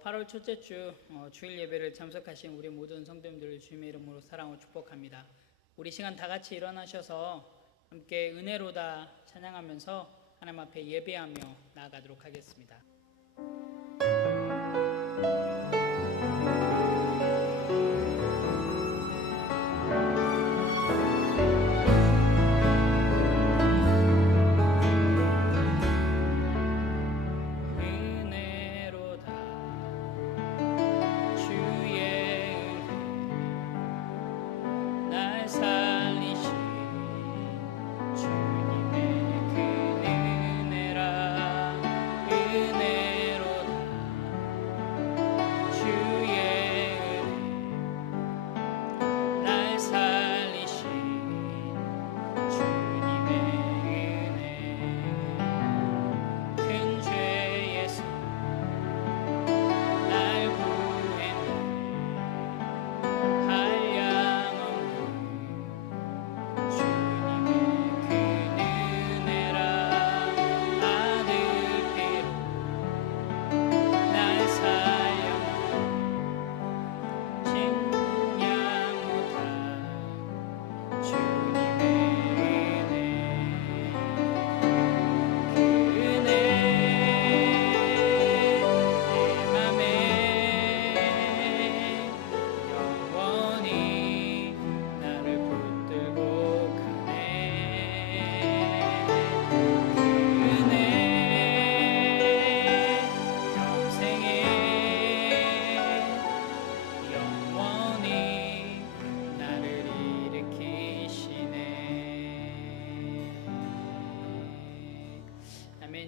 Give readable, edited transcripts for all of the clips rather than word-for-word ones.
8월 첫째 주 주일 예배를 참석하신 우리 모든 성도님들을 주님의 이름으로 사랑하고 축복합니다. 우리 시간 다 같이 일어나셔서 함께 은혜로다 찬양하면서 하나님 앞에 예배하며 나아가도록 하겠습니다.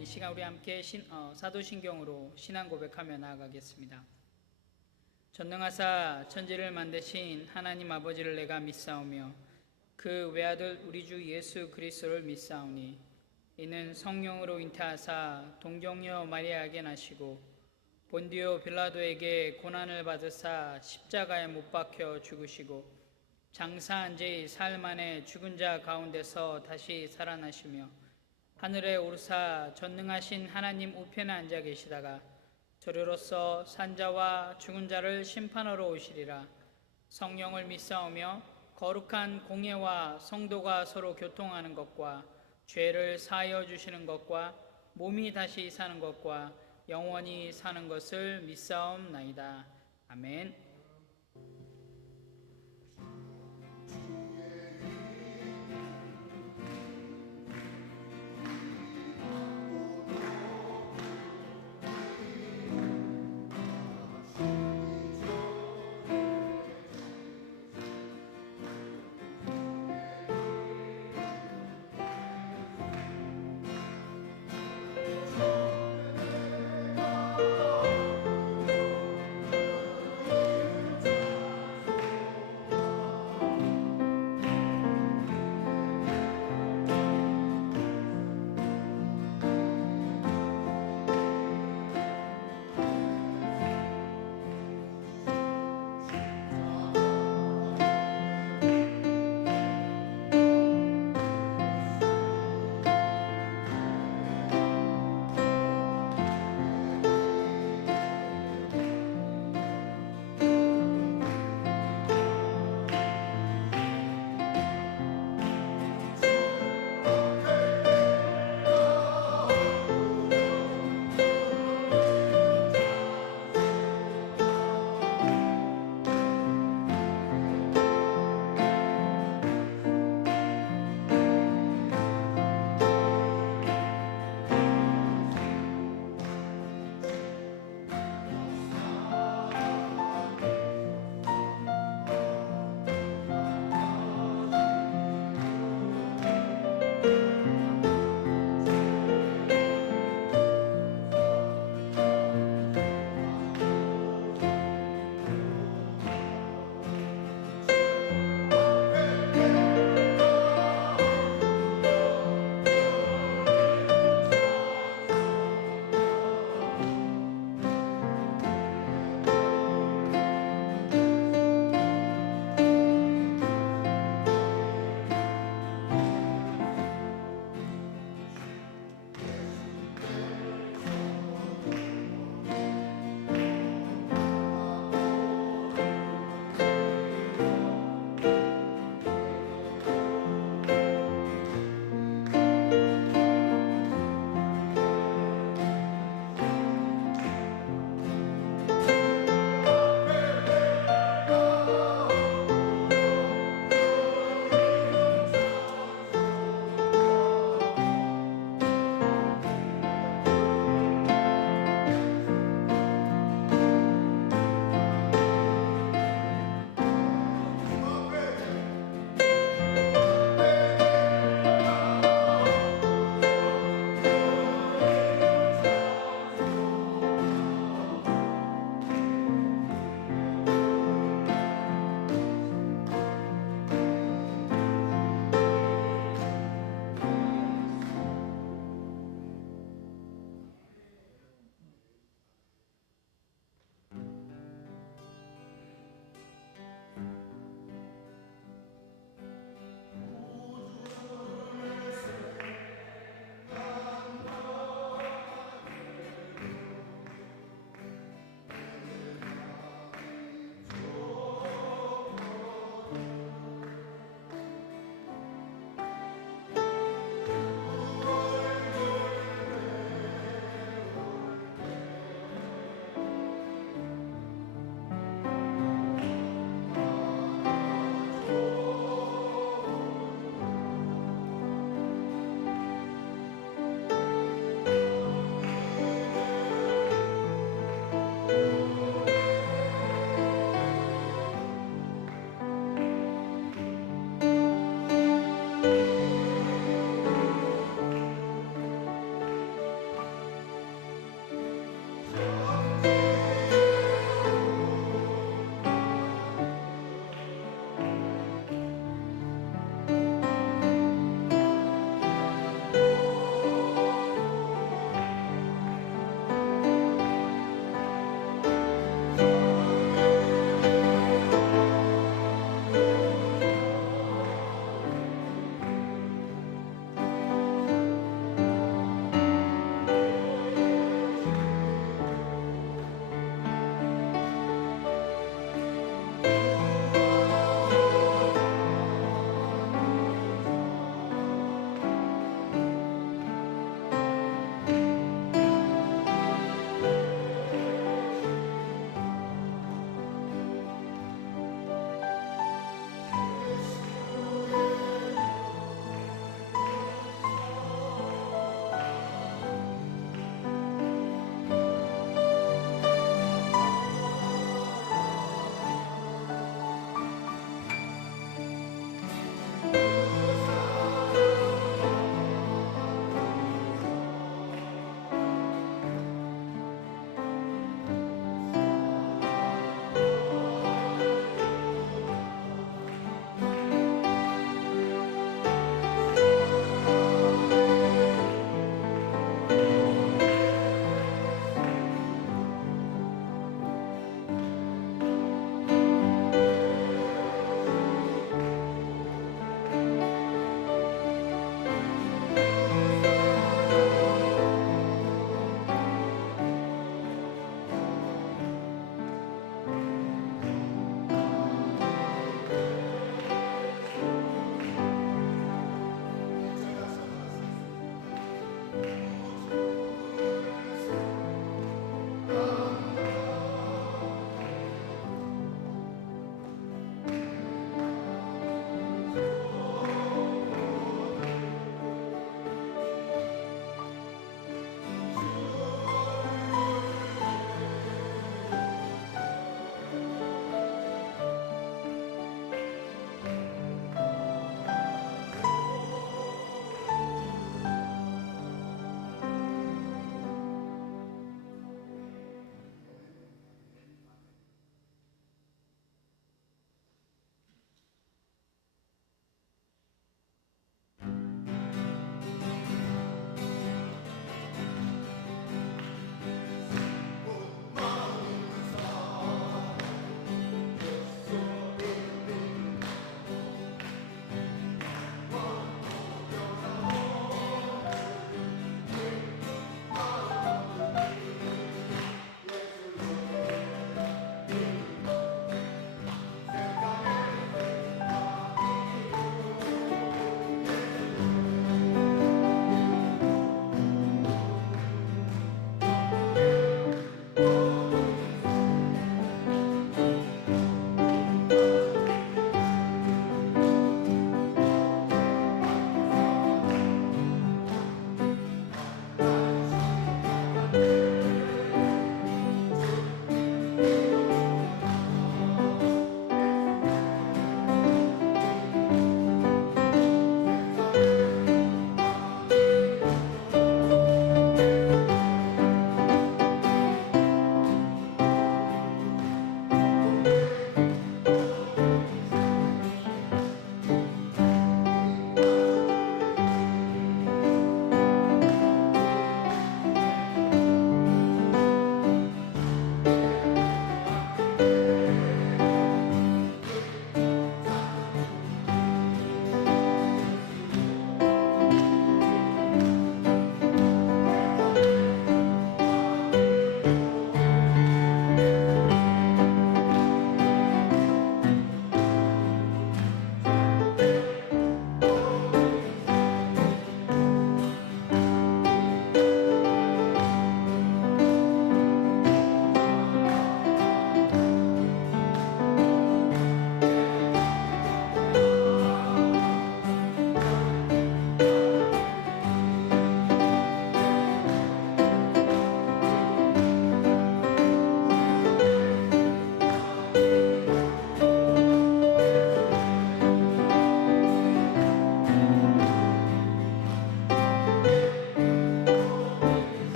이 시간 우리 함께 사도신경으로 신앙 고백하며 나아가겠습니다. 전능하사 천지를 만드신 하나님 아버지를 내가 믿사오며 그 외아들 우리 주 예수 그리스도를 믿사오니 이는 성령으로 잉태하사 동정녀 마리아에게 나시고 본디오 빌라도에게 고난을 받으사 십자가에 못 박혀 죽으시고 장사한 지 사흘 만에 죽은 자 가운데서 다시 살아나시며 하늘에 오르사 전능하신 하나님 우편에 앉아 계시다가 저리로서 산자와 죽은 자를 심판하러 오시리라. 성령을 믿사오며 거룩한 공예와 성도가 서로 교통하는 것과 죄를 사하여 주시는 것과 몸이 다시 사는 것과 영원히 사는 것을 믿사옵나이다. 아멘.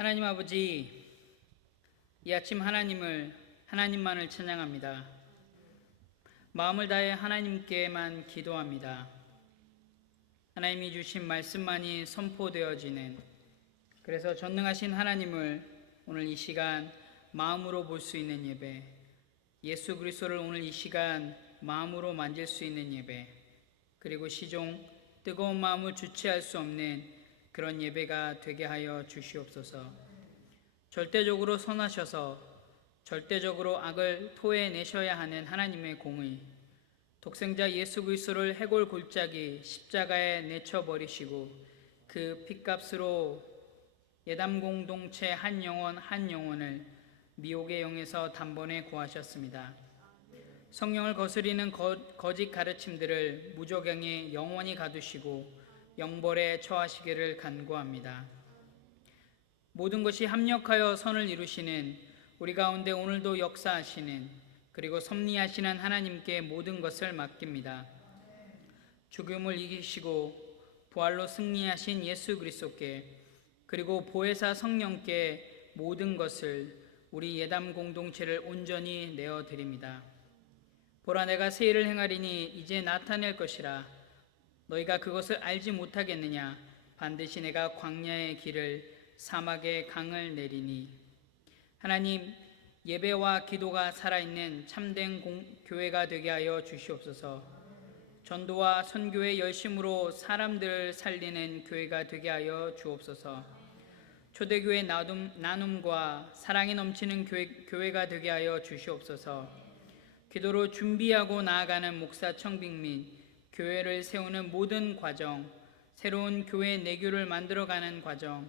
하나님 아버지, 이 아침 하나님만을 찬양합니다. 마음을 다해 하나님께만 기도합니다. 하나님이 주신 말씀만이 선포되어지는, 그래서 전능하신 하나님을 오늘 이 시간 마음으로 볼 수 있는 예배, 예수 그리스도를 오늘 이 시간 마음으로 만질 수 있는 예배, 그리고 시종 뜨거운 마음을 주체할 수 없는 그런 예배가 되게 하여 주시옵소서. 절대적으로 선하셔서 절대적으로 악을 토해내셔야 하는 하나님의 공의, 독생자 예수 그리스도를 해골 골짜기 십자가에 내쳐버리시고 그 핏값으로 예담 공동체 한 영혼을 미혹의 영에서 단번에 구하셨습니다. 성령을 거스리는 거짓 가르침들을 무저갱에 영원히 가두시고 영벌에 처하시기를 간구합니다. 모든 것이 합력하여 선을 이루시는 우리 가운데 오늘도 역사하시는, 그리고 섭리하시는 하나님께 모든 것을 맡깁니다. 죽음을 이기시고 부활로 승리하신 예수 그리스도께, 그리고 보혜사 성령께 모든 것을, 우리 예담 공동체를 온전히 내어드립니다. 보라, 내가 새 일을 행하리니 이제 나타낼 것이라. 너희가 그것을 알지 못하겠느냐? 반드시 내가 광야의 길을 사막의 강을 내리니. 하나님, 예배와 기도가 살아있는 참된 교회가 되게 하여 주시옵소서. 전도와 선교의 열심으로 사람들을 살리는 교회가 되게 하여 주옵소서. 초대교회 나눔과 사랑이 넘치는 교회가 되게 하여 주시옵소서. 기도로 준비하고 나아가는 목사 청빙 및 교회를 세우는 모든 과정, 새로운 교회 내교를 만들어가는 과정,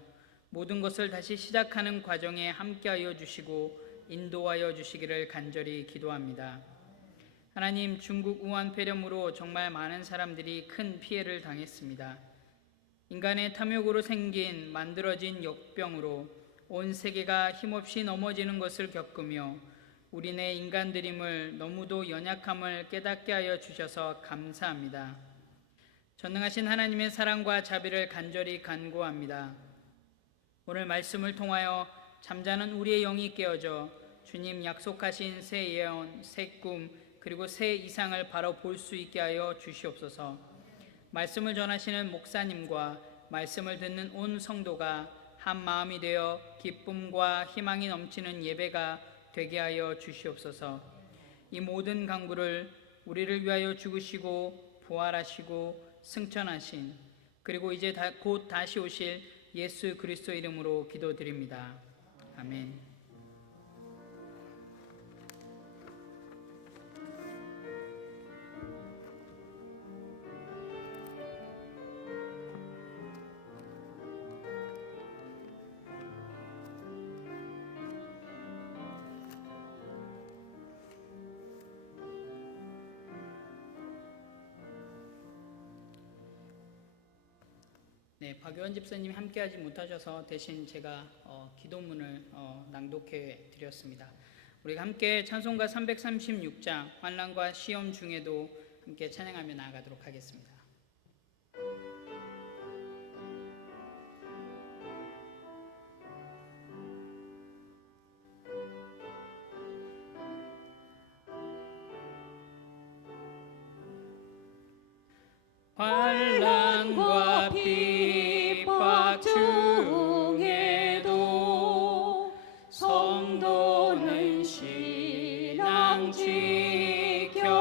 모든 것을 다시 시작하는 과정에 함께하여 주시고 인도하여 주시기를 간절히 기도합니다. 하나님, 중국 우한 폐렴으로 정말 많은 사람들이 큰 피해를 당했습니다. 인간의 탐욕으로 생긴 만들어진 역병으로 온 세계가 힘없이 넘어지는 것을 겪으며 우리네 인간들임을, 너무도 연약함을 깨닫게 하여 주셔서 감사합니다. 전능하신 하나님의 사랑과 자비를 간절히 간구합니다. 오늘 말씀을 통하여 잠자는 우리의 영이 깨어져 주님 약속하신 새 예언, 새 꿈, 그리고 새 이상을 바로 볼 수 있게 하여 주시옵소서. 말씀을 전하시는 목사님과 말씀을 듣는 온 성도가 한 마음이 되어 기쁨과 희망이 넘치는 예배가 되게 하여 주시옵소서. 이 모든 간구를 우리를 위하여 죽으시고 부활하시고 승천하신, 그리고 이제 곧 다시 오실 예수 그리스도 이름으로 기도드립니다. 아멘. 네, 박유원 집사님이 함께하지 못하셔서 대신 제가 기도문을 낭독해 드렸습니다. 우리가 함께 찬송가 336장 환난과 시험 중에도 함께 찬양하며 나아가도록 하겠습니다. 환난과 핍박 중에도 성도는 신앙 지켰네.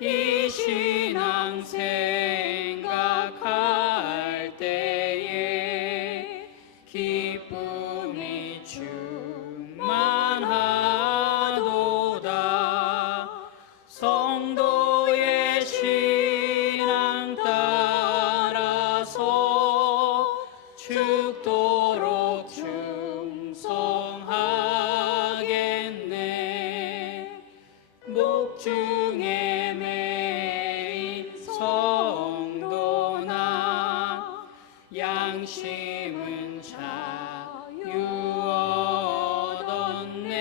이 신앙 생각할 때에 기쁨이 충만하도다. 성도의 신앙 따라서 죽도록 충성하겠네. 목중에 매인 성도나 양심은 자유 얻었네.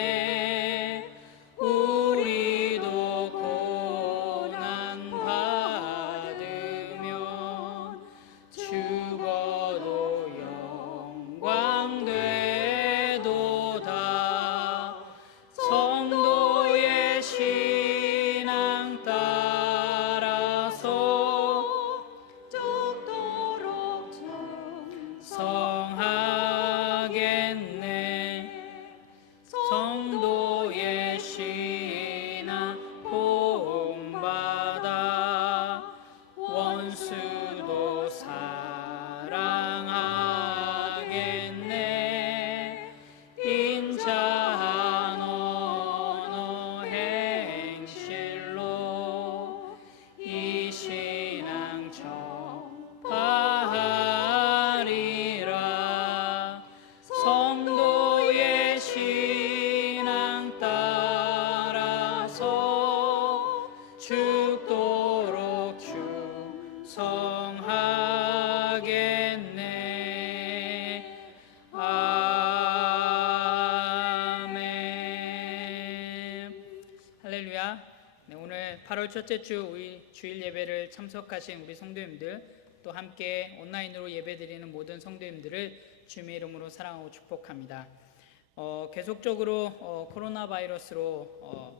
할렐루야. 네, 오늘 8월 첫째 주 주일 예배를 참석하신 우리 성도님들, 또 함께 온라인으로 예배드리는 모든 성도님들을 주님의 이름으로 사랑하고 축복합니다. 계속적으로 코로나 바이러스로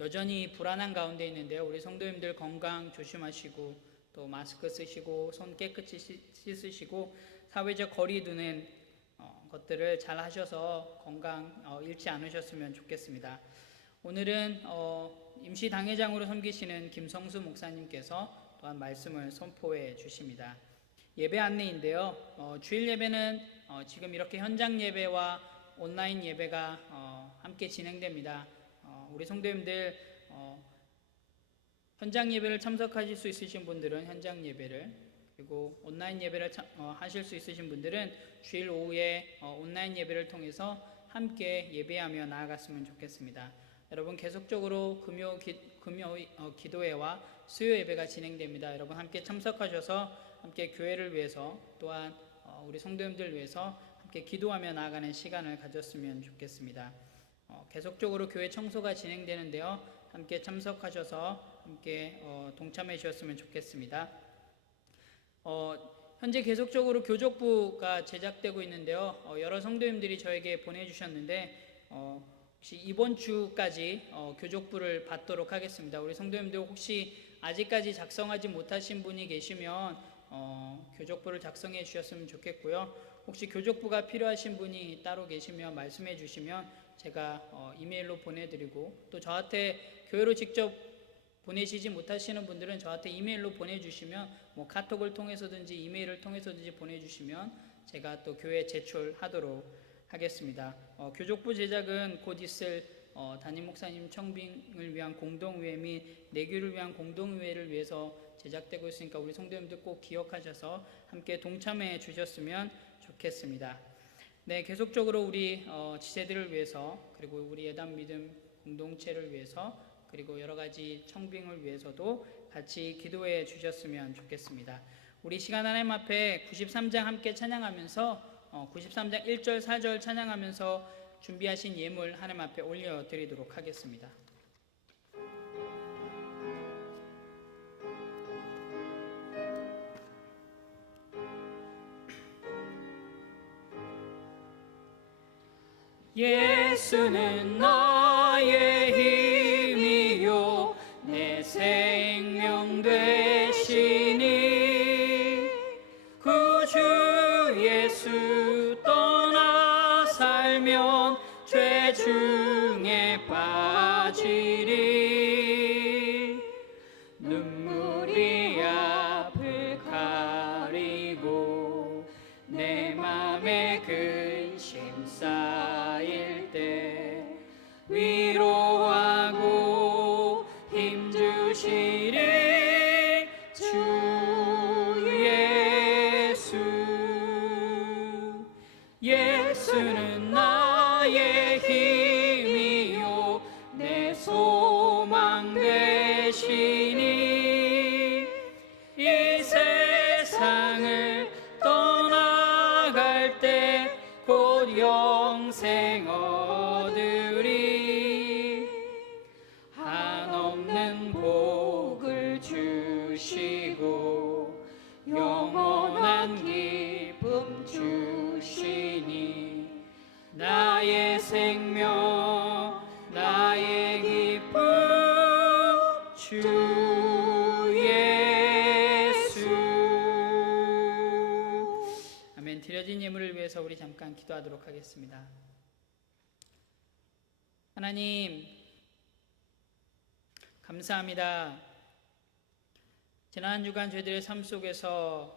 여전히 불안한 가운데 있는데요. 우리 성도님들 건강 조심하시고, 또 마스크 쓰시고, 손 깨끗이 씻으시고, 사회적 거리 두는 것들을 잘 하셔서 건강 잃지 않으셨으면 좋겠습니다. 오늘은 임시 당회장으로 섬기시는 김성수 목사님께서 또한 말씀을 선포해 주십니다. 예배 안내인데요. 주일 예배는 지금 이렇게 현장 예배와 온라인 예배가 함께 진행됩니다. 우리 성도님들 현장 예배를 참석하실 수 있으신 분들은 현장 예배를, 그리고 온라인 예배를 하실 수 있으신 분들은 주일 오후에 온라인 예배를 통해서 함께 예배하며 나아갔으면 좋겠습니다. 여러분, 계속적으로 금요 기도회와 수요 예배가 진행됩니다. 여러분 함께 참석하셔서 함께 교회를 위해서, 또한 우리 성도님들 위해서 함께 기도하며 나아가는 시간을 가졌으면 좋겠습니다. 계속적으로 교회 청소가 진행되는데요. 함께 참석하셔서 함께 동참해 주셨으면 좋겠습니다. 현재 계속적으로 교족부가 제작되고 있는데요. 여러 성도님들이 저에게 보내주셨는데 혹시 이번 주까지 교족부를 받도록 하겠습니다. 우리 성도님들 혹시 아직까지 작성하지 못하신 분이 계시면 교족부를 작성해 주셨으면 좋겠고요. 혹시 교족부가 필요하신 분이 따로 계시면 말씀해 주시면 제가 이메일로 보내드리고, 또 저한테 교회로 직접 보내시지 못하시는 분들은 저한테 이메일로 보내주시면, 카톡을 통해서든지 이메일을 통해서든지 보내주시면 제가 또 교회에 제출하도록 하겠습니다. 교족부 제작은 곧 있을 담임 목사님 청빙을 위한 공동의회 및 내규를 위한 공동의회를 위해서 제작되고 있으니까 우리 성도님들 꼭 기억하셔서 함께 동참해 주셨으면 좋겠습니다. 네, 계속적으로 우리 지체들을 위해서, 그리고 우리 예단 믿음 공동체를 위해서, 그리고 여러 가지 청빙을 위해서도 같이 기도해 주셨으면 좋겠습니다. 우리 시간 하나님 앞에 93장 함께 찬양하면서 93장 1절 4절 찬양하면서 준비하신 예물 하나님 앞에 올려드리도록 하겠습니다. 예수는 나의 힘이요 내 생명 되시니 구주 예수 떠나 살면 죄 중에 빠지리. 눈물이 앞을 가리고 내 맘에 근심 쌓일 때 위로하고 힘주시리 주 예수. 예수는 나의 힘이요 내 소망 되시니 이 세상을 떠나갈 때 곧 영생 얻으리. 한없는 복을 주시고 영원한 기쁨 주시니 나의 생명 나의 기쁨 주 예수. 아멘. 드려진 예물을 위해서 우리 잠깐 기도하도록 하겠습니다. 하나님, 감사합니다. 지난 한 주간 저희들의 삶 속에서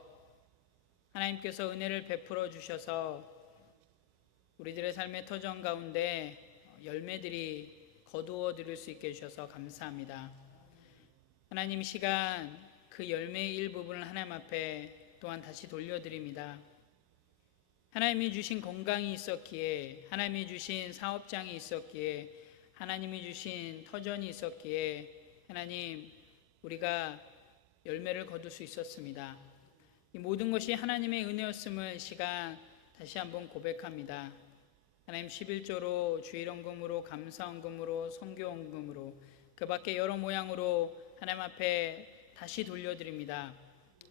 하나님께서 은혜를 베풀어 주셔서 우리들의 삶의 터전 가운데 열매들이 거두어 드릴 수 있게 해주셔서 감사합니다. 하나님, 시간 그 열매의 일부분을 하나님 앞에 또한 다시 돌려드립니다. 하나님이 주신 건강이 있었기에, 하나님이 주신 사업장이 있었기에, 하나님이 주신 터전이 있었기에 하나님, 우리가 열매를 거둘 수 있었습니다. 이 모든 것이 하나님의 은혜였음을 시간 다시 한번 고백합니다. 하나님 11조로 주일헌금으로 감사헌금으로 선교헌금으로 그 밖에 여러 모양으로 하나님 앞에 다시 돌려드립니다.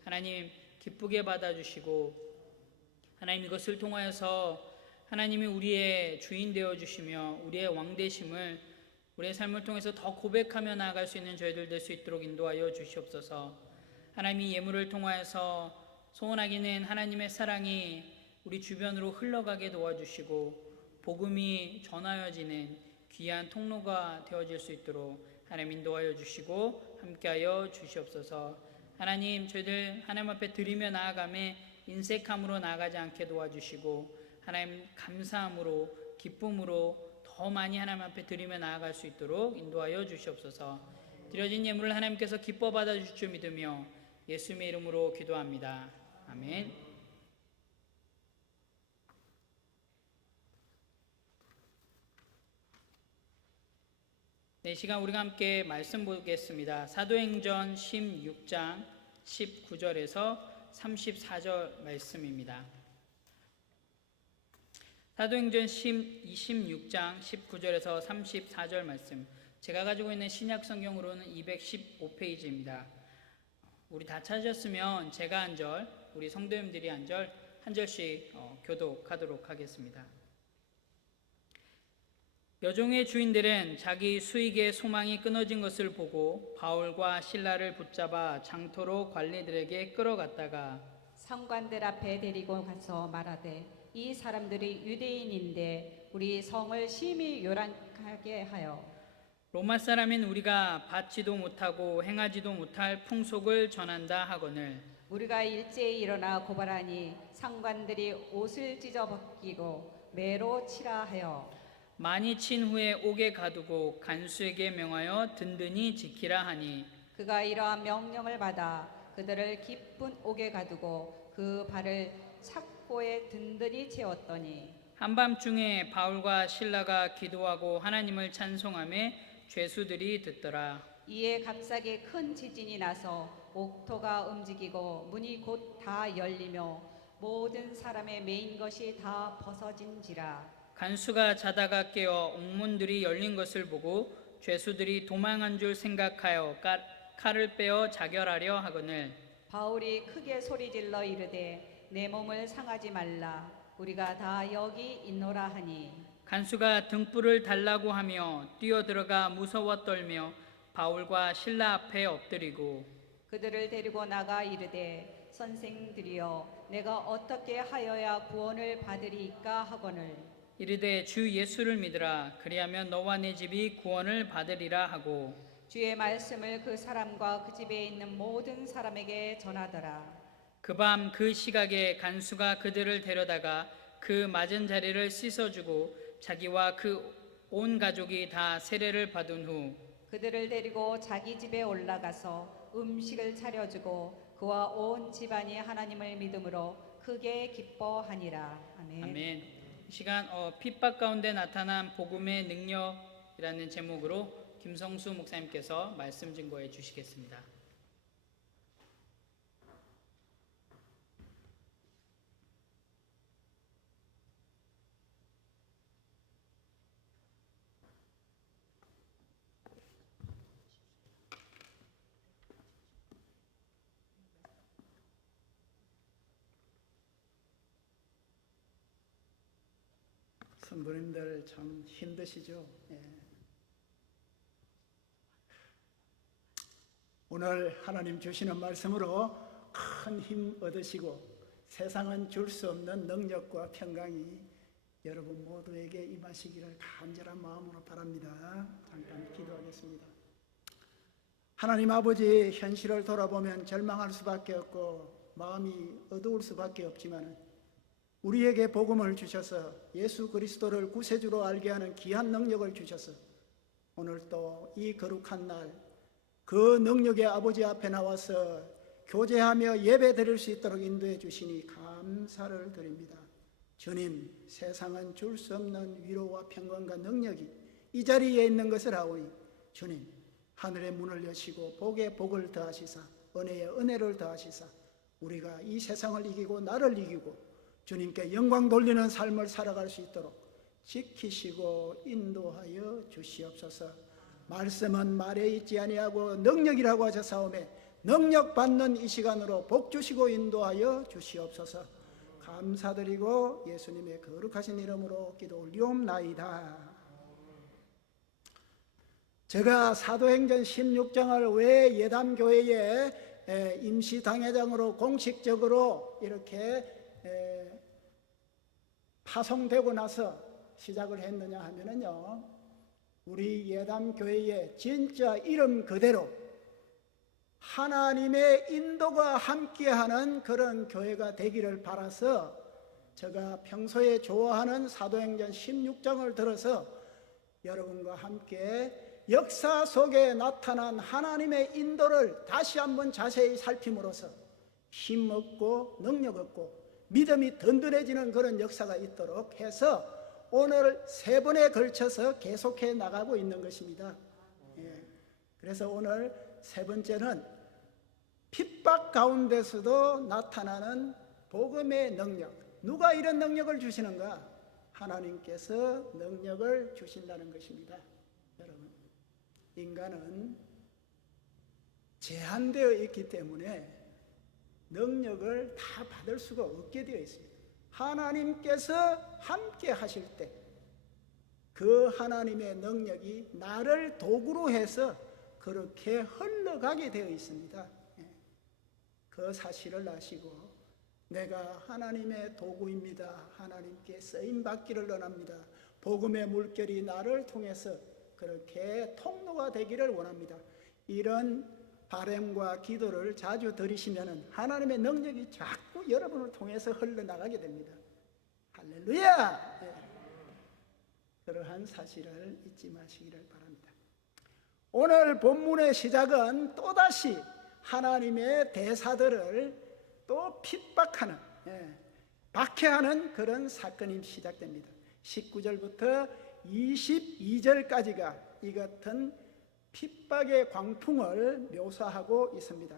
하나님 기쁘게 받아주시고 하나님 이것을 통하여서 하나님이 우리의 주인 되어주시며 우리의 왕 되심을 우리의 삶을 통해서 더 고백하며 나아갈 수 있는 저희들 될 수 있도록 인도하여 주시옵소서. 하나님이 예물을 통하여서 소원하기는 하나님의 사랑이 우리 주변으로 흘러가게 도와주시고 복음이 전하여지는 귀한 통로가 되어질 수 있도록 하나님 인도하여 주시고 함께하여 주시옵소서. 하나님 저희들 하나님 앞에 드리며 나아가며 인색함으로 나아가지 않게 도와주시고 하나님 감사함으로 기쁨으로 더 많이 하나님 앞에 드리며 나아갈 수 있도록 인도하여 주시옵소서. 드려진 예물을 하나님께서 기뻐 받아주실 줄 믿으며 예수님의 이름으로 기도합니다. 아멘. 네, 시간 우리가 함께 말씀 보겠습니다. 사도행전 16장 19절에서 34절 말씀입니다. 사도행전 26장 19절에서 34절 말씀, 제가 가지고 있는 신약 성경으로는 215페이지입니다. 우리 다 찾으셨으면 제가 한 절, 우리 성도님들이 한 절씩 교독하도록 하겠습니다. 여종의 주인들은 자기 수익의 소망이 끊어진 것을 보고 바울과 실라를 붙잡아 장터로 관리들에게 끌어갔다가 상관들 앞에 데리고 가서 말하되 이 사람들이 유대인인데 우리 성을 심히 요란하게 하여 로마 사람인 우리가 받지도 못하고 행하지도 못할 풍속을 전한다 하거늘 우리가 일제히 일어나 고발하니 상관들이 옷을 찢어 벗기고 매로 치라 하여 많이 친 후에 옥에 가두고 간수에게 명하여 든든히 지키라 하니 그가 이러한 명령을 받아 그들을 깊은 옥에 가두고 그 발을 착고에 든든히 채웠더니 한밤중에 바울과 실라가 기도하고 하나님을 찬송하며 죄수들이 듣더라. 이에 갑자기 큰 지진이 나서 옥토가 움직이고 문이 곧 다 열리며 모든 사람의 메인 것이 다 벗어진지라. 간수가 자다가 깨어 옥문들이 열린 것을 보고 죄수들이 도망한 줄 생각하여 칼을 빼어 자결하려 하거늘 바울이 크게 소리질러 이르되 내 몸을 상하지 말라 우리가 다 여기 있노라 하니 간수가 등불을 달라고 하며 뛰어들어가 무서워 떨며 바울과 실라 앞에 엎드리고 그들을 데리고 나가 이르되 선생들이여 내가 어떻게 하여야 구원을 받으리이까 하거늘 이르되 주 예수를 믿으라 그리하면 너와 내 집이 구원을 받으리라 하고 주의 말씀을 그 사람과 그 집에 있는 모든 사람에게 전하더라. 그 밤 그 시각에 간수가 그들을 데려다가 그 맞은 자리를 씻어주고 자기와 그 온 가족이 다 세례를 받은 후 그들을 데리고 자기 집에 올라가서 음식을 차려주고 그와 온 집안이 하나님을 믿음으로 크게 기뻐하니라. 아멘. 아멘. 이 시간 핍박 가운데 나타난 복음의 능력이라는 제목으로 김성수 목사님께서 말씀 증거해 주시겠습니다. 성도님들 참 힘드시죠? 예. 오늘 하나님 주시는 말씀으로 큰 힘 얻으시고 세상은 줄 수 없는 능력과 평강이 여러분 모두에게 임하시기를 간절한 마음으로 바랍니다. 잠깐 기도하겠습니다. 하나님 아버지, 현실을 돌아보면 절망할 수밖에 없고 마음이 어두울 수밖에 없지만 우리에게 복음을 주셔서 예수 그리스도를 구세주로 알게 하는 귀한 능력을 주셔서 오늘 또 이 거룩한 날 그 능력의 아버지 앞에 나와서 교제하며 예배 드릴 수 있도록 인도해 주시니 감사를 드립니다. 주님, 세상은 줄 수 없는 위로와 평강과 능력이 이 자리에 있는 것을 아오니 주님, 하늘의 문을 여시고 복에 복을 더하시사 은혜에 은혜를 더하시사 우리가 이 세상을 이기고 나를 이기고 주님께 영광 돌리는 삶을 살아갈 수 있도록 지키시고 인도하여 주시옵소서. 말씀은 말에 있지 아니하고 능력이라고 하셨사오매 능력 받는 이 시간으로 복 주시고 인도하여 주시옵소서. 감사드리고 예수님의 거룩하신 이름으로 기도 올리옵나이다. 제가 사도행전 16장을 왜 예담교회의 임시당회장으로 공식적으로 이렇게 파송되고 나서 시작을 했느냐 하면은요, 우리 예담교회의 진짜 이름 그대로 하나님의 인도가 함께하는 그런 교회가 되기를 바라서 제가 평소에 좋아하는 사도행전 16장을 들어서 여러분과 함께 역사 속에 나타난 하나님의 인도를 다시 한번 자세히 살핌으로써 힘없고 능력 없고 믿음이 든든해지는 그런 역사가 있도록 해서 오늘 3번에 걸쳐서 계속해 나가고 있는 것입니다. 그래서 오늘 3번째는 핍박 가운데서도 나타나는 복음의 능력. 누가 이런 능력을 주시는가? 하나님께서 능력을 주신다는 것입니다. 여러분, 인간은 제한되어 있기 때문에 능력을 다 받을 수가 없게 되어 있습니다. 하나님께서 함께 하실 때 그 하나님의 능력이 나를 도구로 해서 그렇게 흘러가게 되어 있습니다. 그 사실을 아시고 내가 하나님의 도구입니다. 하나님께 쓰임받기를 원합니다. 복음의 물결이 나를 통해서 그렇게 통로가 되기를 원합니다. 이런 바람과 기도를 자주 드리시면 하나님의 능력이 자꾸 여러분을 통해서 흘러나가게 됩니다. 할렐루야! 그러한 사실을 잊지 마시기를 바랍니다. 오늘 본문의 시작은 또다시 하나님의 대사들을 또 핍박하는, 박해하는 그런 사건이 시작됩니다. 19절부터 22절까지가 이 같은 핍박의 광풍을 묘사하고 있습니다.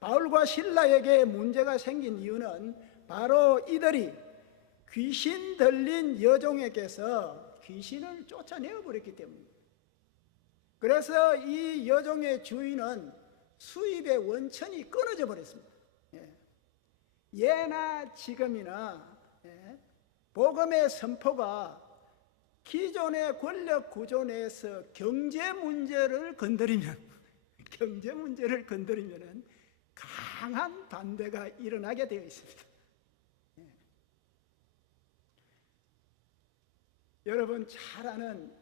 바울과 실라에게 문제가 생긴 이유는 바로 이들이 귀신 들린 여종에게서 귀신을 쫓아내어 버렸기 때문입니다. 그래서 이 여종의 주인은 수입의 원천이 끊어져 버렸습니다. 예나 지금이나 복음의 선포가 기존의 권력 구조 내에서 경제 문제를 건드리면 강한 반대가 일어나게 되어 있습니다. 여러분 잘 아는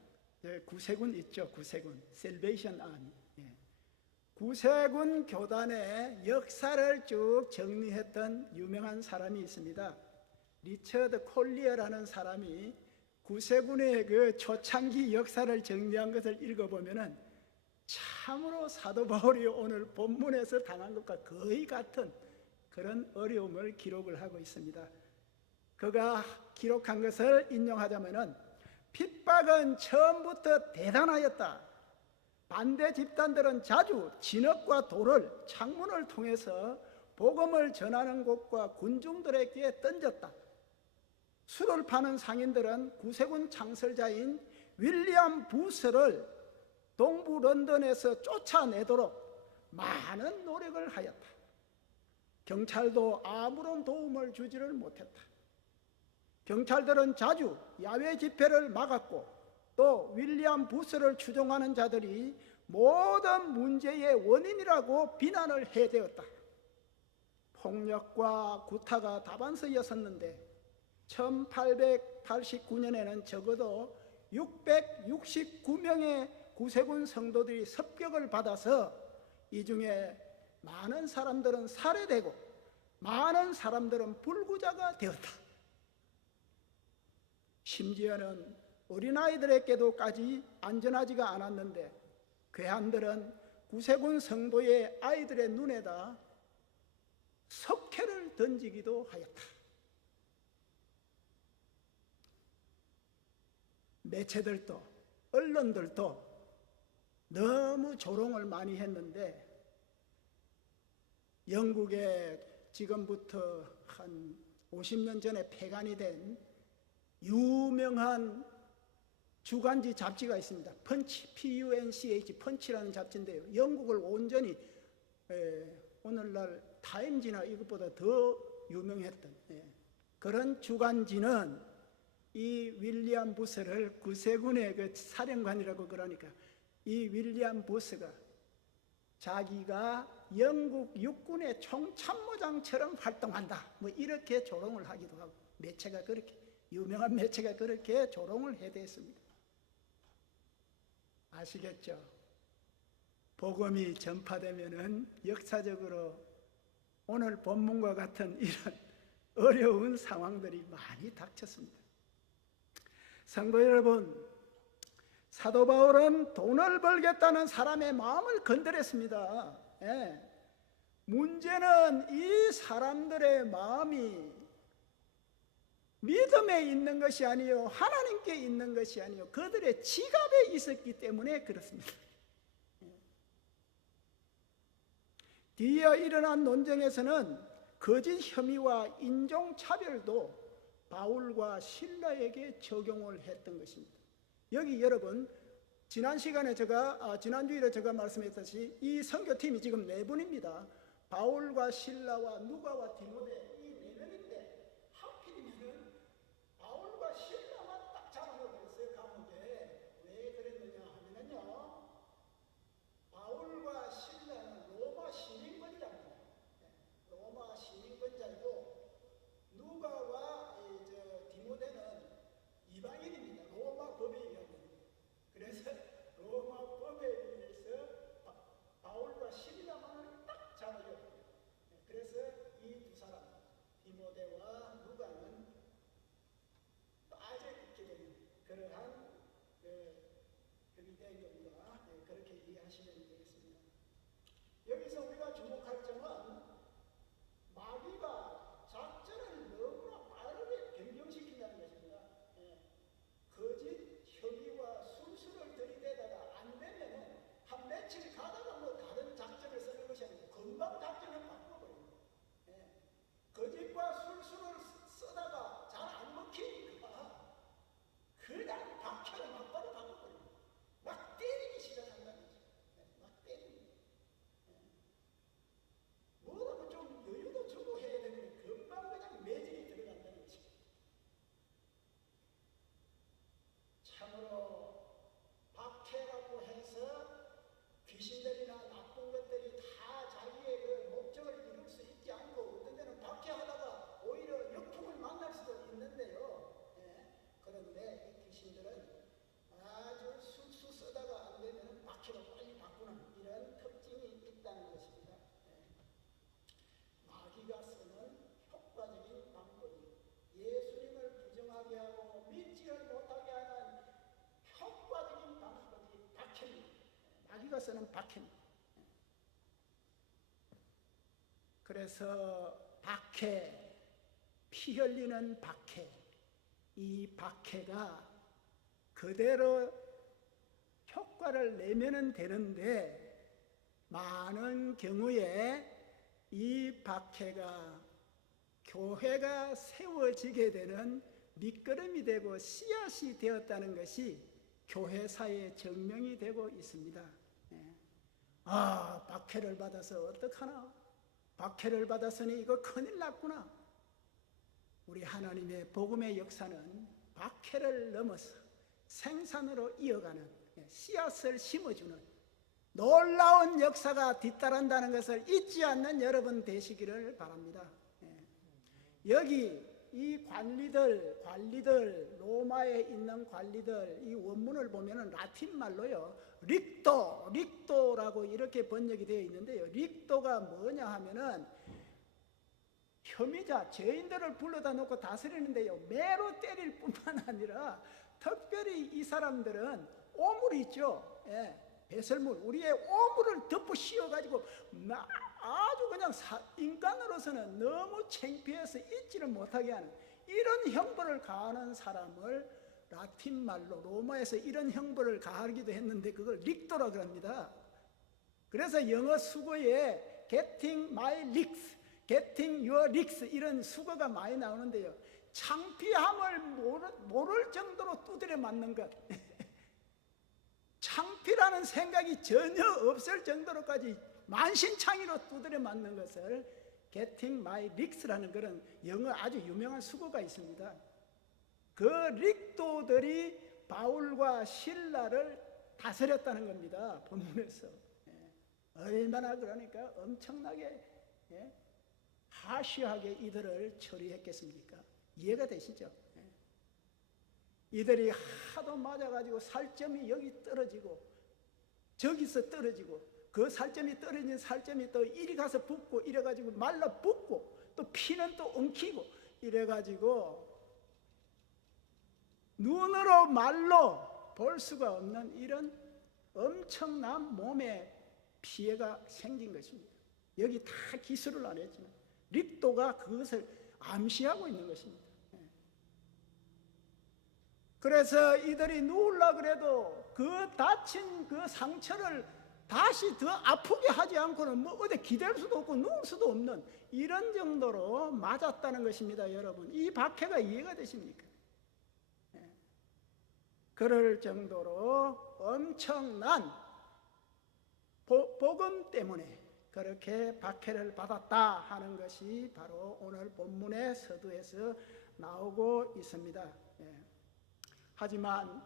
구세군 있죠? 구세군, 셀베이션 아미. 구세군 교단의 역사를 쭉 정리했던 유명한 사람이 있습니다. 리처드 콜리어라는 사람이 구세군의 그 초창기 역사를 정리한 것을 읽어보면은 참으로 사도 바울이 오늘 본문에서 당한 것과 거의 같은 그런 어려움을 기록을 하고 있습니다. 그가 기록한 것을 인용하자면은 핍박은 처음부터 대단하였다. 반대 집단들은 자주 진흙과 돌을 창문을 통해서 복음을 전하는 곳과 군중들에게 던졌다. 술을 파는 상인들은 구세군 창설자인 윌리엄 부스를 동부 런던에서 쫓아내도록 많은 노력을 하였다. 경찰도 아무런 도움을 주지를 못했다. 경찰들은 자주 야외 집회를 막았고 또 윌리엄 부스를 추종하는 자들이 모든 문제의 원인이라고 비난을 해대었다. 폭력과 구타가 다반사였었는데 1889년에는 적어도 669명의 구세군 성도들이 습격을 받아서 이 중에 많은 사람들은 살해되고 많은 사람들은 불구자가 되었다. 심지어는 어린아이들에게도까지 안전하지가 않았는데 괴한들은 구세군 성도의 아이들의 눈에다 석회를 던지기도 하였다. 매체들도 언론들도 너무 조롱을 많이 했는데 영국에 지금부터 한 50년 전에 폐간이 된 유명한 주간지 잡지가 있습니다. 펀치, P-U-N-C-H, 펀치라는 잡지인데요. 영국을 온전히 오늘날 타임지나 이것보다 더 유명했던 그런 주간지는 이 윌리엄 부스를 구세군의 그 사령관이라고 그러니까 이 윌리엄 부스가 자기가 영국 육군의 총참모장처럼 활동한다, 뭐 이렇게 조롱을 하기도 하고, 매체가 그렇게, 유명한 매체가 그렇게 조롱을 해댔습니다. 아시겠죠? 복음이 전파되면은 역사적으로 오늘 본문과 같은 이런 어려운 상황들이 많이 닥쳤습니다. 성도 여러분, 사도 바울은 돈을 벌겠다는 사람의 마음을 건드렸습니다. 문제는 이 사람들의 마음이 믿음에 있는 것이 아니요 하나님께 있는 것이 아니요 그들의 지갑에 있었기 때문에 그렇습니다. 뒤에 일어난 논쟁에서는 거짓 혐의와 인종차별도 바울과 실라에게 적용을 했던 것입니다. 여기 여러분, 지난주일에 제가 말씀했듯이 이 선교팀이 지금 4분입니다. 바울과 실라와 누가와 디모데 이 4명인데 하필이면 바울과 실라만 딱 잡아놓았어요, 감옥에. 왜 그랬느냐 하면요, 바울과 실라는 로마 시민권자입니다. 로마 시민권자이고 누가와 디모데는 이방인입니다. 로마 법에 의하면. 그래서 로마 법에 의해서 바울과 실라만을 딱 잡아요. 그래서 이 두 사람, 디모데와 누가는 빠져 있게 되는 그러한 그렇게 된 겁니다. 그렇게 이해하시면 되겠습니다. 여기서 우리가 주목할 점은 마귀가 작전을 너무나 빠르게 변경시킨다는 것입니다. 거짓 혐의와 술수를 들이대다가 안 되면은 한 며칠 가다가 뭐 다른 작전을 쓰는 것이 아니고 금방 작전을 바꿔버립니다. 거짓과 술수를 쓰다가 잘 안 먹히니까 그냥 박혀를 막바로 바꿔버립니다. 막 때리기 시작한다는 거죠. 막 때립니다. 뭐라고 좀 여유도 주고 해야 되는데 금방 그냥 매질이 들어간다는 것입니다. 참으로 박해라고 해서 귀신들이나 나쁜 것들이 다 자기의 그 목적을 이룰 수 있지 않고 어떤 때는 박해하다가 오히려 역풍을 만날 수도 있는데요. 그런데 이 귀신들은 아주 술수 쓰다가 안 되면 박해로 빨리 바꾸는 이런 특징이 있다는 것입니다. 마귀가 쓰는 효과적인 방법이 예수님을 부정하게 하고 믿지를 못하게 하는 효과적인 방법이 박해입니다. 마귀가 쓰는 박해입니다. 그래서 박해, 피 흘리는 박해, 이 박해가 그대로 효과를 내면은 되는데 많은 경우에 이 박해가 교회가 세워지게 되는 밑거름이 되고 씨앗이 되었다는 것이 교회사에 증명이 되고 있습니다. 박해를 받아서 어떡하나? 박해를 받았으니 이거 큰일 났구나. 우리 하나님의 복음의 역사는 박해를 넘어서 생산으로 이어가는 씨앗을 심어주는 놀라운 역사가 뒤따른다는 것을 잊지 않는 여러분 되시기를 바랍니다. 여기 이 관리들 로마에 있는 관리들 이 원문을 보면은 라틴 말로요 릭도라고 이렇게 번역이 되어 있는데요. 릭도가 뭐냐 하면은 혐의자 죄인들을 불러다 놓고 다스리는데요 매로 때릴 뿐만 아니라 특별히 이 사람들은 오물이 있죠. 배설물, 우리의 오물을 덮어 씌워가지고 아주 그냥 인간으로서는 너무 창피해서 잊지를 못하게 하는 이런 형벌을 가하는 사람을 라틴 말로 로마에서 이런 형벌을 가하기도 했는데 그걸 릭도라 그럽니다. 그래서 영어 수거에 getting my licks, getting your licks 이런 수거가 많이 나오는데요. 창피함을 모를 정도로 두드려 맞는 것 창피라는 생각이 전혀 없을 정도로까지 만신창이로 두드려 맞는 것을 Getting My Licks라는 그런 영어 아주 유명한 수고가 있습니다. 그 릭도들이 바울과 실라를 다스렸다는 겁니다. 본문에서. 얼마나 그러니까 엄청나게 하시하게 이들을 처리했겠습니까? 이해가 되시죠? 이들이 하도 맞아가지고 살점이 여기 떨어지고 저기서 떨어지고 그 살점이 떨어진 살점이 또 이리 가서 붓고 이래가지고 말라 붓고 또 피는 또 엉키고 이래가지고 눈으로 말로 볼 수가 없는 이런 엄청난 몸에 피해가 생긴 것입니다. 여기 다 기술을 안 했지만 립도가 그것을 암시하고 있는 것입니다. 그래서 이들이 누우려고 그래도 그 다친 그 상처를 다시 더 아프게 하지 않고는 뭐 어디 기댈 수도 없고 누울 수도 없는 이런 정도로 맞았다는 것입니다. 여러분, 이 박해가 이해가 되십니까? 그럴 정도로 엄청난 복음 때문에 그렇게 박해를 받았다 하는 것이 바로 오늘 본문의 서두에서 나오고 있습니다. 하지만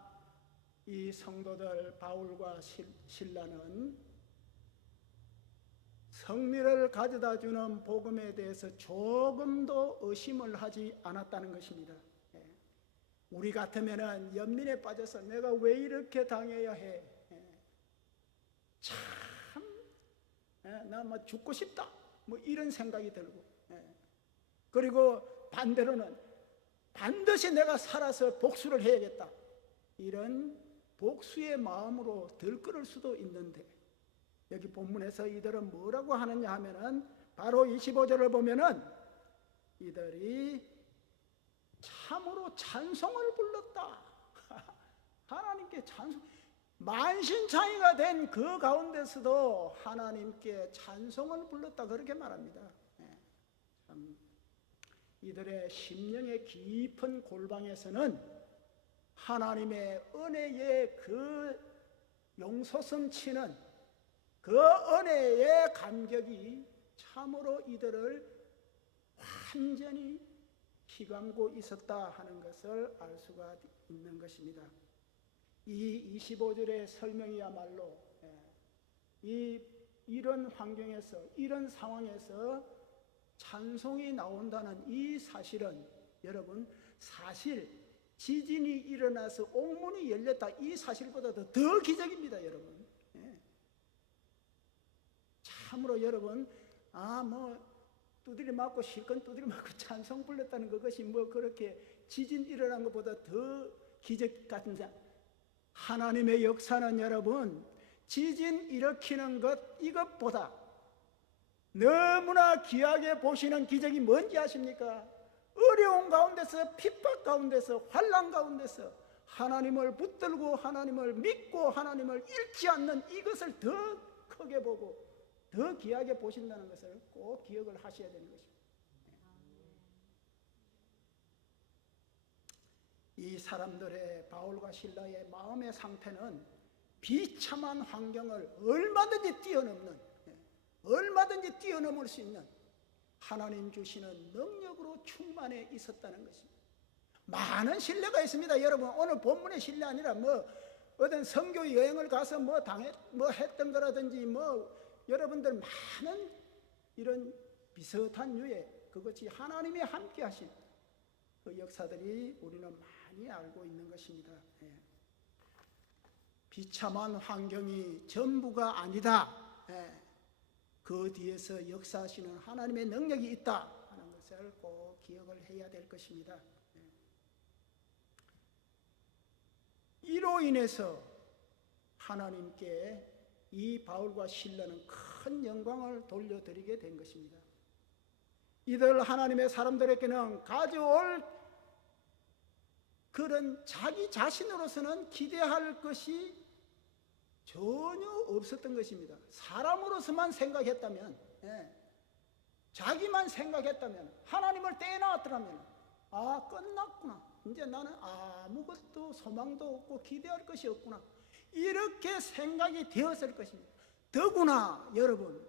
이 성도들 바울과 실라는 승리를 가져다 주는 복음에 대해서 조금도 의심을 하지 않았다는 것입니다. 우리 같으면은 연민에 빠져서 내가 왜 이렇게 당해야 해? 참, 나 뭐 죽고 싶다. 뭐 이런 생각이 들고, 그리고 반대로는 반드시 내가 살아서 복수를 해야겠다. 이런 복수의 마음으로 들끓을 수도 있는데 여기 본문에서 이들은 뭐라고 하느냐 하면은 바로 25절을 보면은 이들이 참으로 찬송을 불렀다. 하나님께 찬송, 만신창이가 된 그 가운데서도 하나님께 찬송을 불렀다 그렇게 말합니다. 참 이들의 심령의 깊은 골방에서는 하나님의 은혜의 그 용솟음 치는 그 은혜의 감격이 참으로 이들을 완전히 휘감고 있었다 하는 것을 알 수가 있는 것입니다. 이 25절의 설명이야말로 이런 환경에서 이런 상황에서 찬송이 나온다는 이 사실은 여러분 사실 지진이 일어나서 옥문이 열렸다 이 사실보다도 더 기적입니다. 여러분 참으로 여러분 뭐 두드려 맞고 실컷 두드려 맞고 찬송 불렀다는 그것이 뭐 그렇게 지진 일어난 것보다 더 기적 같은 자 하나님의 역사는 여러분 지진 일으키는 것 이것보다 너무나 귀하게 보시는 기적이 뭔지 아십니까? 어려운 가운데서 핍박 가운데서 환난 가운데서 하나님을 붙들고 하나님을 믿고 하나님을 잃지 않는 이것을 더 크게 보고 더 귀하게 보신다는 것을 꼭 기억을 하셔야 되는 것입니다. 이 사람들의 바울과 실라의 마음의 상태는 비참한 환경을 얼마든지 뛰어넘을 수 있는 하나님 주시는 능력으로 충만해 있었다는 것입니다. 많은 신뢰가 있습니다. 여러분 오늘 본문의 신뢰 아니라 뭐 어떤 선교 여행을 가서 뭐 했던 거라든지 뭐 여러분들 많은 이런 비슷한 류의 그것이 하나님이 함께 하신 그 역사들이 우리는 많이 알고 있는 것입니다. 비참한 환경이 전부가 아니다. 그 뒤에서 역사하시는 하나님의 능력이 있다 하는 것을 꼭 기억을 해야 될 것입니다. 이로 인해서 하나님께 이 바울과 실라는 큰 영광을 돌려드리게 된 것입니다. 이들 하나님의 사람들에게는 가져올 그런 자기 자신으로서는 기대할 것이 전혀 없었던 것입니다. 사람으로서만 생각했다면, 자기만 생각했다면, 하나님을 떼어놨더라면, 끝났구나. 이제 나는 아무것도 소망도 없고 기대할 것이 없구나. 이렇게 생각이 되었을 것입니다. 더구나 여러분,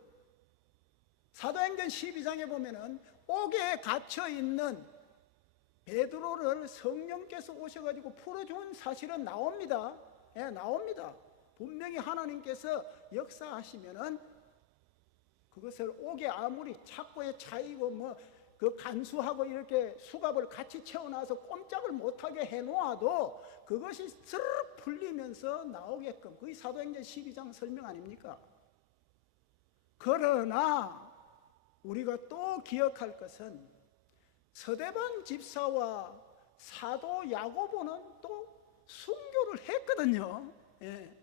사도행전 12장에 보면은 옥에 갇혀 있는 베드로를 성령께서 오셔가지고 풀어준 사실은 나옵니다. 예, 나옵니다. 분명히 하나님께서 역사하시면은 그것을 옥에 아무리 착고에 차이고 뭐 그 간수하고 이렇게 수갑을 같이 채워놔서 꼼짝을 못하게 해놓아도 그것이 스르륵 풀리면서 나오게끔, 그게 사도행전 12장 설명 아닙니까? 그러나 우리가 또 기억할 것은 서대반 집사와 사도 야고보는 또 순교를 했거든요. 예.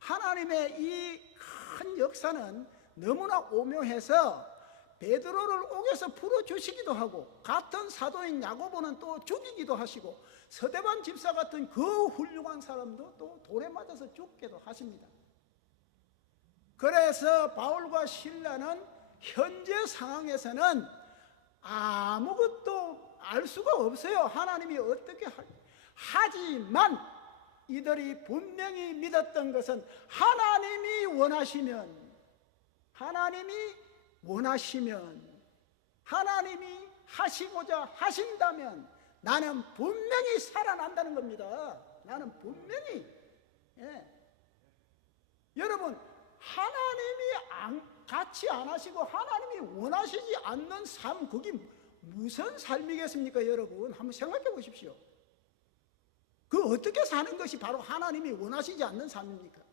하나님의 이 큰 역사는 너무나 오묘해서 베드로를 옥에서 풀어주시기도 하고, 같은 사도인 야고보는 또 죽이기도 하시고, 서대반 집사 같은 그 훌륭한 사람도 또 돌에 맞아서 죽기도 하십니다. 그래서 바울과 실라는 현재 상황에서는 아무것도 알 수가 없어요. 하나님이 어떻게 하지만 이들이 분명히 믿었던 것은 하나님이 하시고자 하신다면 나는 분명히 살아난다는 겁니다. 나는 분명히. 예. 여러분, 하나님이 같이 안 하시고 하나님이 원하시지 않는 삶, 그게 무슨 삶이겠습니까? 여러분, 한번 생각해 보십시오. 그 어떻게 사는 것이 바로 하나님이 원하시지 않는 삶입니까?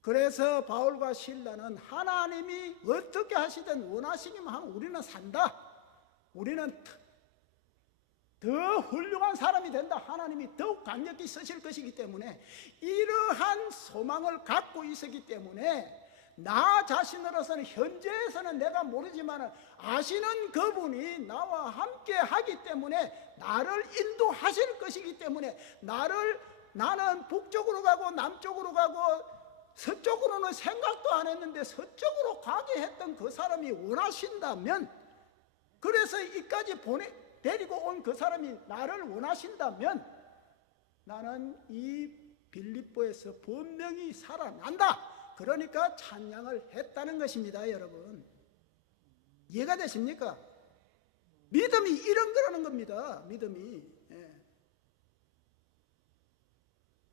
그래서 바울과 실라는 하나님이 어떻게 하시든 원하시기만 하면 우리는 산다. 우리는 더 훌륭한 사람이 된다. 하나님이 더욱 강력히 쓰실 것이기 때문에 이러한 소망을 갖고 있었기 때문에 나 자신으로서는 현재에서는 내가 모르지만 아시는 그분이 나와 함께 하기 때문에 나를 인도하실 것이기 때문에 나는 북쪽으로 가고 남쪽으로 가고 서쪽으로는 생각도 안 했는데 서쪽으로 가게 했던 그 사람이 원하신다면, 그래서 이까지 데리고 온 그 사람이 나를 원하신다면 나는 이 빌립보에서 분명히 살아난다. 그러니까 찬양을 했다는 것입니다. 여러분, 이해가 되십니까? 믿음이 이런 거라는 겁니다. 믿음이. 예.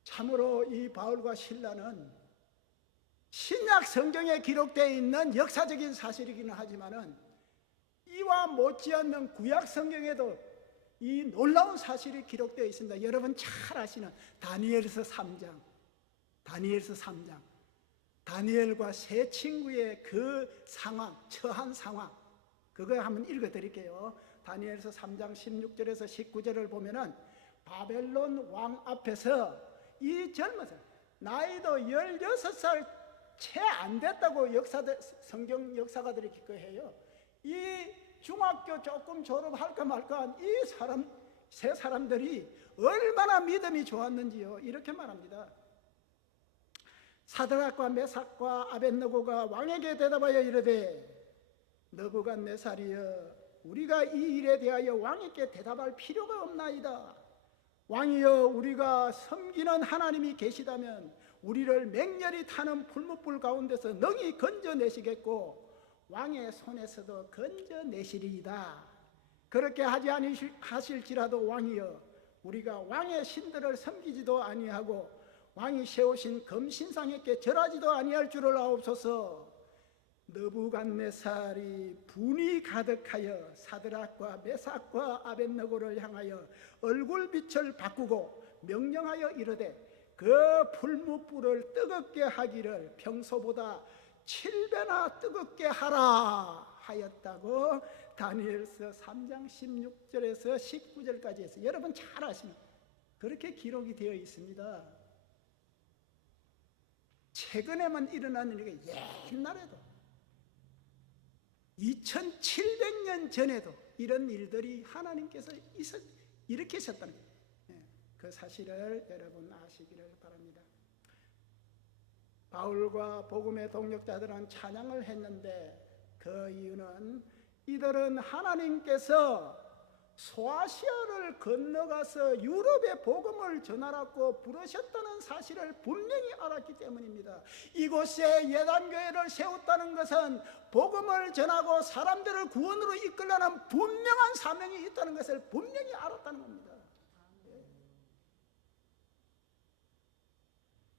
참으로 이 바울과 실라는 신약 성경에 기록되어 있는 역사적인 사실이기는 하지만은 이와 못지않는 구약 성경에도 이 놀라운 사실이 기록되어 있습니다. 여러분 잘 아시는 다니엘서 3장. 다니엘과 세 친구의 그 상황, 처한 상황, 그거 한번 읽어 드릴게요. 다니엘서 3장 16절에서 19절을 보면은 바벨론 왕 앞에서 이 젊어서 나이도 16살 채 안 됐다고 성경 역사가들이 기록해요. 이 중학교 조금 졸업할까 말까 한 이 세 사람들이 얼마나 믿음이 좋았는지요. 이렇게 말합니다. 사드락과 메삭과 아벳느고가 왕에게 대답하여 이르되 느부갓네살이여, 우리가 이 일에 대하여 왕에게 대답할 필요가 없나이다. 왕이여, 우리가 섬기는 하나님이 계시다면 우리를 맹렬히 타는 풀무불 가운데서 능히 건져내시겠고 왕의 손에서도 건져내시리이다. 그렇게 하지 아니하실지라도 왕이여, 우리가 왕의 신들을 섬기지도 아니하고 왕이 세우신 금신상에게 절하지도 아니할 줄을 아옵소서. 느부갓네살이 분이 가득하여 사드락과 메삭과 아벳느고를 향하여 얼굴빛을 바꾸고 명령하여 이르되 그 풀무불을 뜨겁게 하기를 평소보다 7배나 뜨겁게 하라 하였다고 다니엘서 3장 16절에서 19절까지 해서 여러분 잘 아시는 그렇게 기록이 되어 있습니다. 최근에만 일어난 일이고 옛날에도 2700년 전에도 이런 일들이 하나님께서 일으키셨다는 거예요. 그 사실을 여러분 아시기를 바랍니다. 바울과 복음의 동역자들은 찬양을 했는데 그 이유는 이들은 하나님께서 소아시아를 건너가서 유럽의 복음을 복음을 전하라고 부르셨다는 사실을 분명히 알았기 때문입니다. 이곳에 예단교회를 세웠다는 것은 복음을 전하고 사람들을 구원으로 이끌려는 분명한 사명이 있다는 것을 분명히 알았다는 겁니다.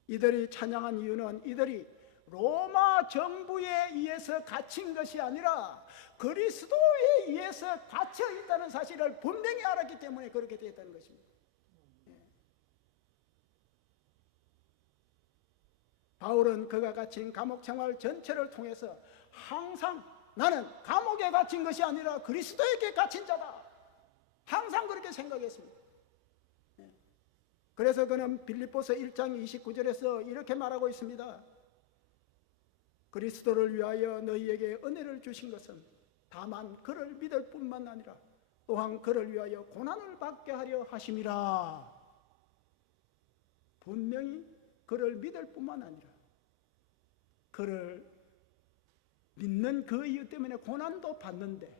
이들이 찬양한 이유는 이들이 로마 정부에 의해서 갇힌 것이 아니라 그리스도에 의해서 갇혀 있다는 사실을 분명히 알았기 때문에 그렇게 되었다는 것입니다. 바울은 그가 갇힌 감옥 생활 전체를 통해서 항상 나는 감옥에 갇힌 것이 아니라 그리스도에게 갇힌 자다, 항상 그렇게 생각했습니다. 그래서 그는 빌립보서 1장 29절에서 이렇게 말하고 있습니다. 그리스도를 위하여 너희에게 은혜를 주신 것은 다만 그를 믿을 뿐만 아니라 또한 그를 위하여 고난을 받게 하려 하심이라. 분명히 그를 믿을 뿐만 아니라 그를 믿는 그 이유 때문에 고난도 받는데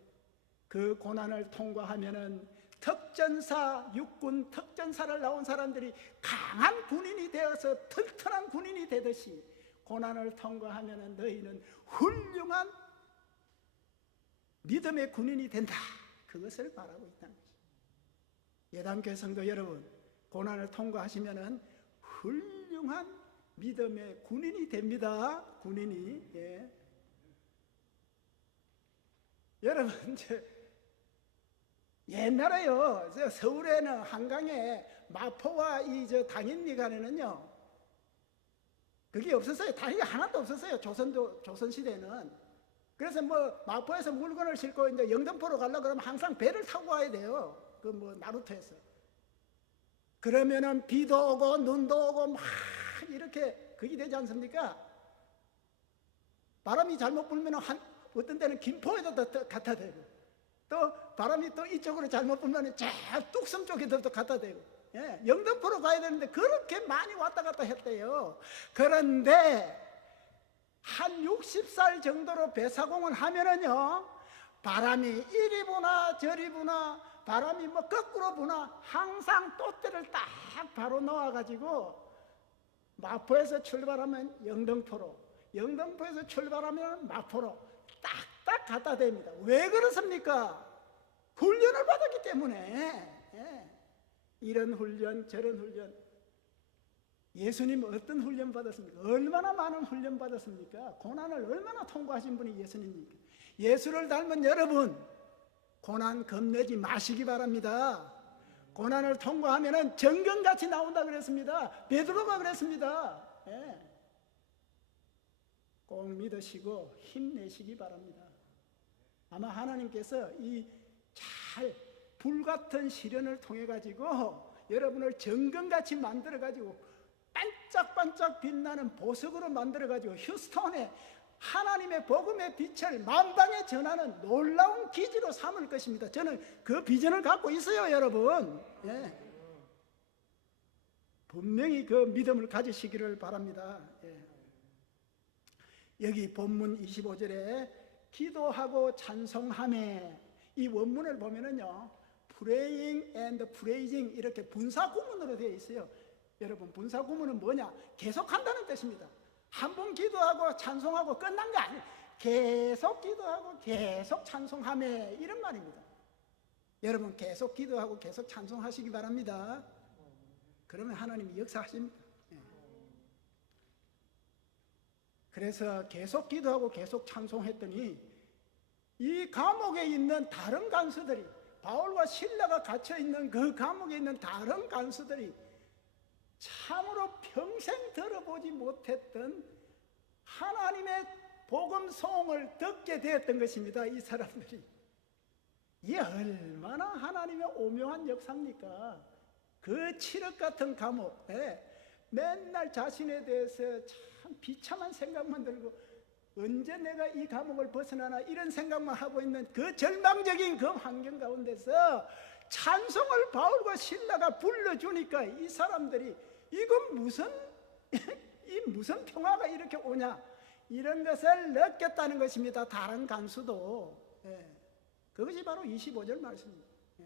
그 고난을 통과하면은 특전사, 육군 특전사를 나온 사람들이 강한 군인이 되어서 튼튼한 군인이 되듯이 고난을 통과하면 너희는 훌륭한 믿음의 군인이 된다, 그것을 말하고 있다는 것입니다. 예단교회 성도 여러분, 고난을 통과하시면 훌륭한 믿음의 군인이 됩니다. 군인이. 예. 여러분, 옛날에요, 서울에는 한강에 마포와 이 당인리간에는요, 그게 없었어요. 다리가 하나도 없었어요. 조선시대는. 그래서 마포에서 물건을 싣고 이제 영등포로 가려고 그러면 항상 배를 타고 가야 돼요. 나루터에서. 그러면은 비도 오고 눈도 오고 막 이렇게 그게 되지 않습니까? 바람이 잘못 불면 어떤 때는 김포에도 갖다 대고, 또 바람이 또 이쪽으로 잘못 불면 저 뚝섬 쪽에도 갖다 대고, 예, 영등포로 가야 되는데 그렇게 많이 왔다 갔다 했대요. 그런데 한 60살 정도로 배사공을 하면은요, 바람이 이리 부나 저리 부나 바람이 거꾸로 부나 항상 돛대를 딱 바로 놓아가지고 마포에서 출발하면 영등포로, 영등포에서 출발하면 마포로 딱딱 갖다 댑니다. 왜 그렇습니까? 훈련을 받았기 때문에. 예. 이런 훈련 저런 훈련. 예수님 어떤 훈련 받았습니까? 얼마나 많은 훈련 받았습니까? 고난을 얼마나 통과하신 분이 예수님입니까? 예수를 닮은 여러분, 고난 겁내지 마시기 바랍니다. 고난을 통과하면 정경같이 나온다 그랬습니다. 베드로가 그랬습니다. 예. 꼭 믿으시고 힘내시기 바랍니다. 아마 하나님께서 이 잘 불같은 시련을 통해 가지고 여러분을 정금같이 만들어 가지고 반짝반짝 빛나는 보석으로 만들어 가지고 휴스턴에 하나님의 복음의 빛을 만방에 전하는 놀라운 기지로 삼을 것입니다. 저는 그 비전을 갖고 있어요, 여러분. 예. 분명히 그 믿음을 가지시기를 바랍니다. 예. 여기 본문 25절에 기도하고 찬송하며, 이 원문을 보면은요, praying and praising 이렇게 분사 구문으로 되어 있어요. 여러분, 분사 구문은 뭐냐? 계속한다는 뜻입니다. 한 번 기도하고 찬송하고 끝난 게 아니에요. 계속 기도하고 계속 찬송하며, 이런 말입니다. 여러분, 계속 기도하고 계속 찬송하시기 바랍니다. 그러면 하나님이 역사하십니다. 그래서 계속 기도하고 계속 찬송했더니 이 감옥에 있는 다른 간수들이, 바울과 실라가 갇혀 있는 그 감옥에 있는 다른 간수들이 참으로 평생 들어보지 못했던 하나님의 복음 소음을 듣게 되었던 것입니다. 이 사람들이. 이게 얼마나 하나님의 오묘한 역사입니까? 그 칠흑 같은 감옥에 맨날 자신에 대해서 참 비참한 생각만 들고 언제 내가 이 감옥을 벗어나나 이런 생각만 하고 있는 그 절망적인 그 환경 가운데서 찬송을 바울과 실라가 불러주니까 이 사람들이 이건 무슨 평화가 이렇게 오냐, 이런 것을 느꼈다는 것입니다. 다른 간수도. 예. 그것이 바로 25절 말씀입니다. 예.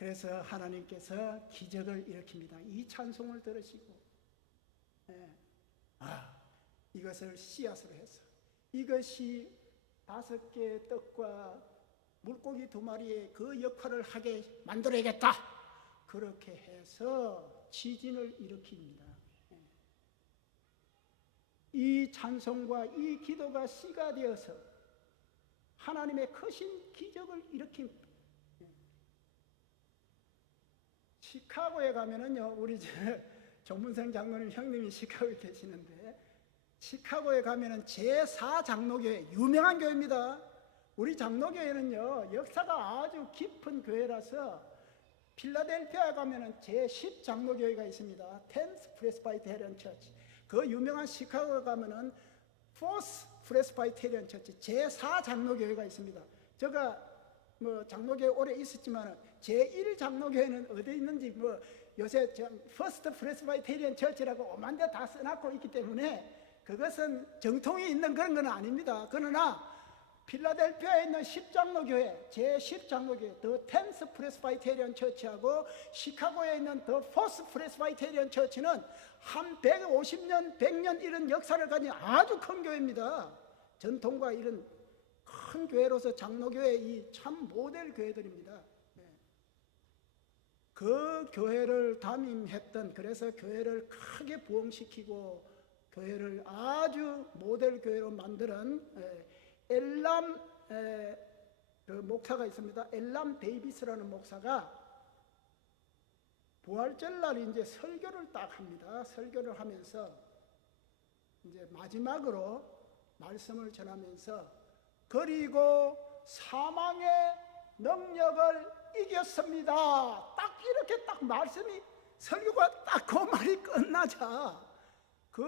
그래서 하나님께서 기적을 일으킵니다. 이 찬송을 들으시고 이것을 씨앗으로 해서 이것이 5개의 떡과 물고기 2마리의 그 역할을 하게 만들어야겠다. 그렇게 해서 지진을 일으킵니다. 이 찬송과 이 기도가 씨가 되어서 하나님의 크신 기적을 일으킵니다. 시카고에 가면은요, 우리 정문생 장로님 형님이 시카고에 계시는데, 시카고에 가면은 제4장로교회, 유명한 교회입니다. 우리 장로교회는요, 역사가 아주 깊은 교회라서 필라델피아에 가면은 제10장로교회가 있습니다. 10th Presbyterian Church. 그 유명한 시카고에 가면은 4th Presbyterian Church, 제4장로교회가 있습니다. 제가 뭐 장로교회 오래 있었지만 제1장로교회는 어디 있는지 요새 First Presbyterian Church라고 오만 데 다 써놨고 있기 때문에 그것은 정통이 있는 그런 건 아닙니다. 그러나 필라델피아에 있는 10장로교회, 제10장로교회, The 10th Presbyterian Church하고 시카고에 있는 The 4th Presbyterian Church는 한 150년, 100년 이런 역사를 가진 아주 큰 교회입니다. 전통과 이런 큰 교회로서 장로교회 이 참 모델 교회들입니다. 그 교회를 담임했던, 그래서 교회를 크게 부흥시키고 교회를 아주 모델 교회로 만드는 엘람 그 목사가 있습니다. 엘람 데이비스라는 목사가 부활절날 이제 설교를 딱 합니다. 설교를 하면서 이제 마지막으로 말씀을 전하면서 그리고 사망의 능력을 이겼습니다. 딱 이렇게 딱 말씀이 설교가 딱 그 말이 끝나자 그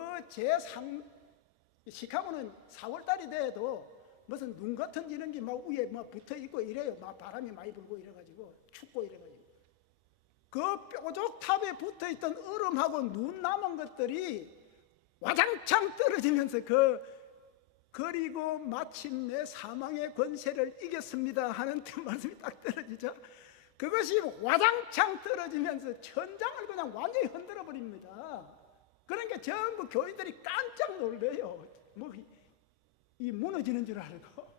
시카고는 4월달이 돼도 무슨 눈 같은 이런 게 막 위에 막 붙어 있고 이래요. 막 바람이 많이 불고 이래가지고 춥고 이래가지고 그 뾰족탑에 붙어 있던 얼음하고 눈 남은 것들이 와장창 떨어지면서 그리고 마침내 사망의 권세를 이겼습니다 하는 말씀이 딱 떨어지죠. 그것이 와장창 떨어지면서 천장을 그냥 완전히 흔들어 버립니다. 그러니까 전부 교인들이 깜짝 놀래요. 이 무너지는 줄 알고.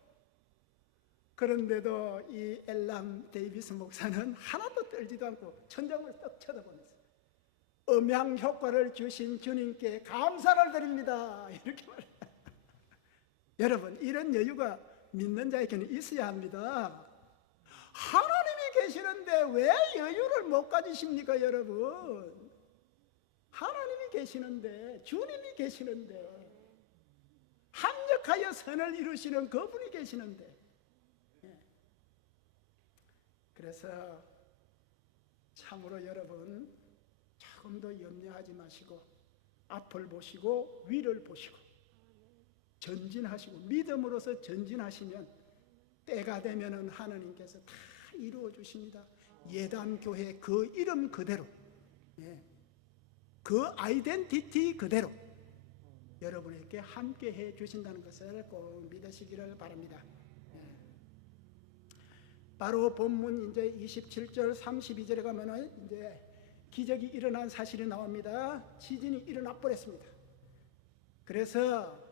그런데도 이 엘람 데이비스 목사는 하나도 떨지도 않고 천장을 떡 쳐다보면서 음향 효과를 주신 주님께 감사를 드립니다. 이렇게 말해요. 여러분, 이런 여유가 믿는 자에게는 있어야 합니다. 하나님이 계시는데 왜 여유를 못 가지십니까, 여러분? 하나님이 계시는데, 주님이 계시는데, 합력하여 선을 이루시는 그분이 계시는데. 그래서 참으로 여러분, 조금 더 염려하지 마시고 앞을 보시고 위를 보시고 전진하시고 믿음으로서 전진하시면 때가 되면은 하나님께서 다 이루어 주십니다. 예담교회 그 이름 그대로, 그 아이덴티티 그대로 여러분에게 함께 해 주신다는 것을 꼭 믿으시기를 바랍니다. 바로 본문 이제 27절 32절에 가면은 이제 기적이 일어난 사실이 나옵니다. 지진이 일어나 버렸습니다. 그래서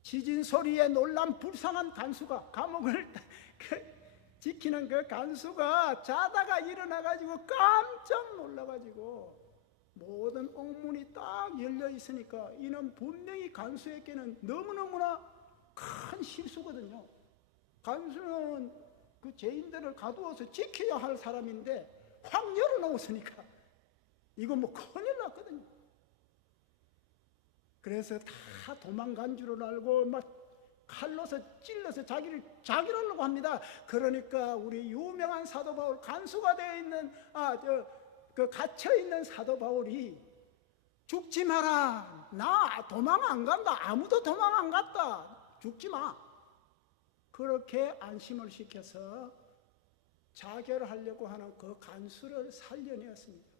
지진 소리에 놀란 불쌍한 간수가, 감옥을 지키는 그 간수가 자다가 일어나가지고 깜짝 놀라가지고 모든 옥문이 딱 열려 있으니까 이는 분명히 간수에게는 너무너무나 큰 실수거든요. 간수는 그 죄인들을 가두어서 지켜야 할 사람인데 확 열어놓았으니까 이거 뭐 큰일 났거든요. 그래서 다 도망간 줄을 알고 막 칼로서 찔러서 자기를 하려고 합니다. 그러니까 우리 유명한 사도 바울, 간수가 되어 있는 그 갇혀 있는 사도 바울이 죽지 마라. 나 도망 안 간다. 아무도 도망 안 갔다. 죽지 마. 그렇게 안심을 시켜서 자결하려고 하는 그 간수를 살려내었습니다.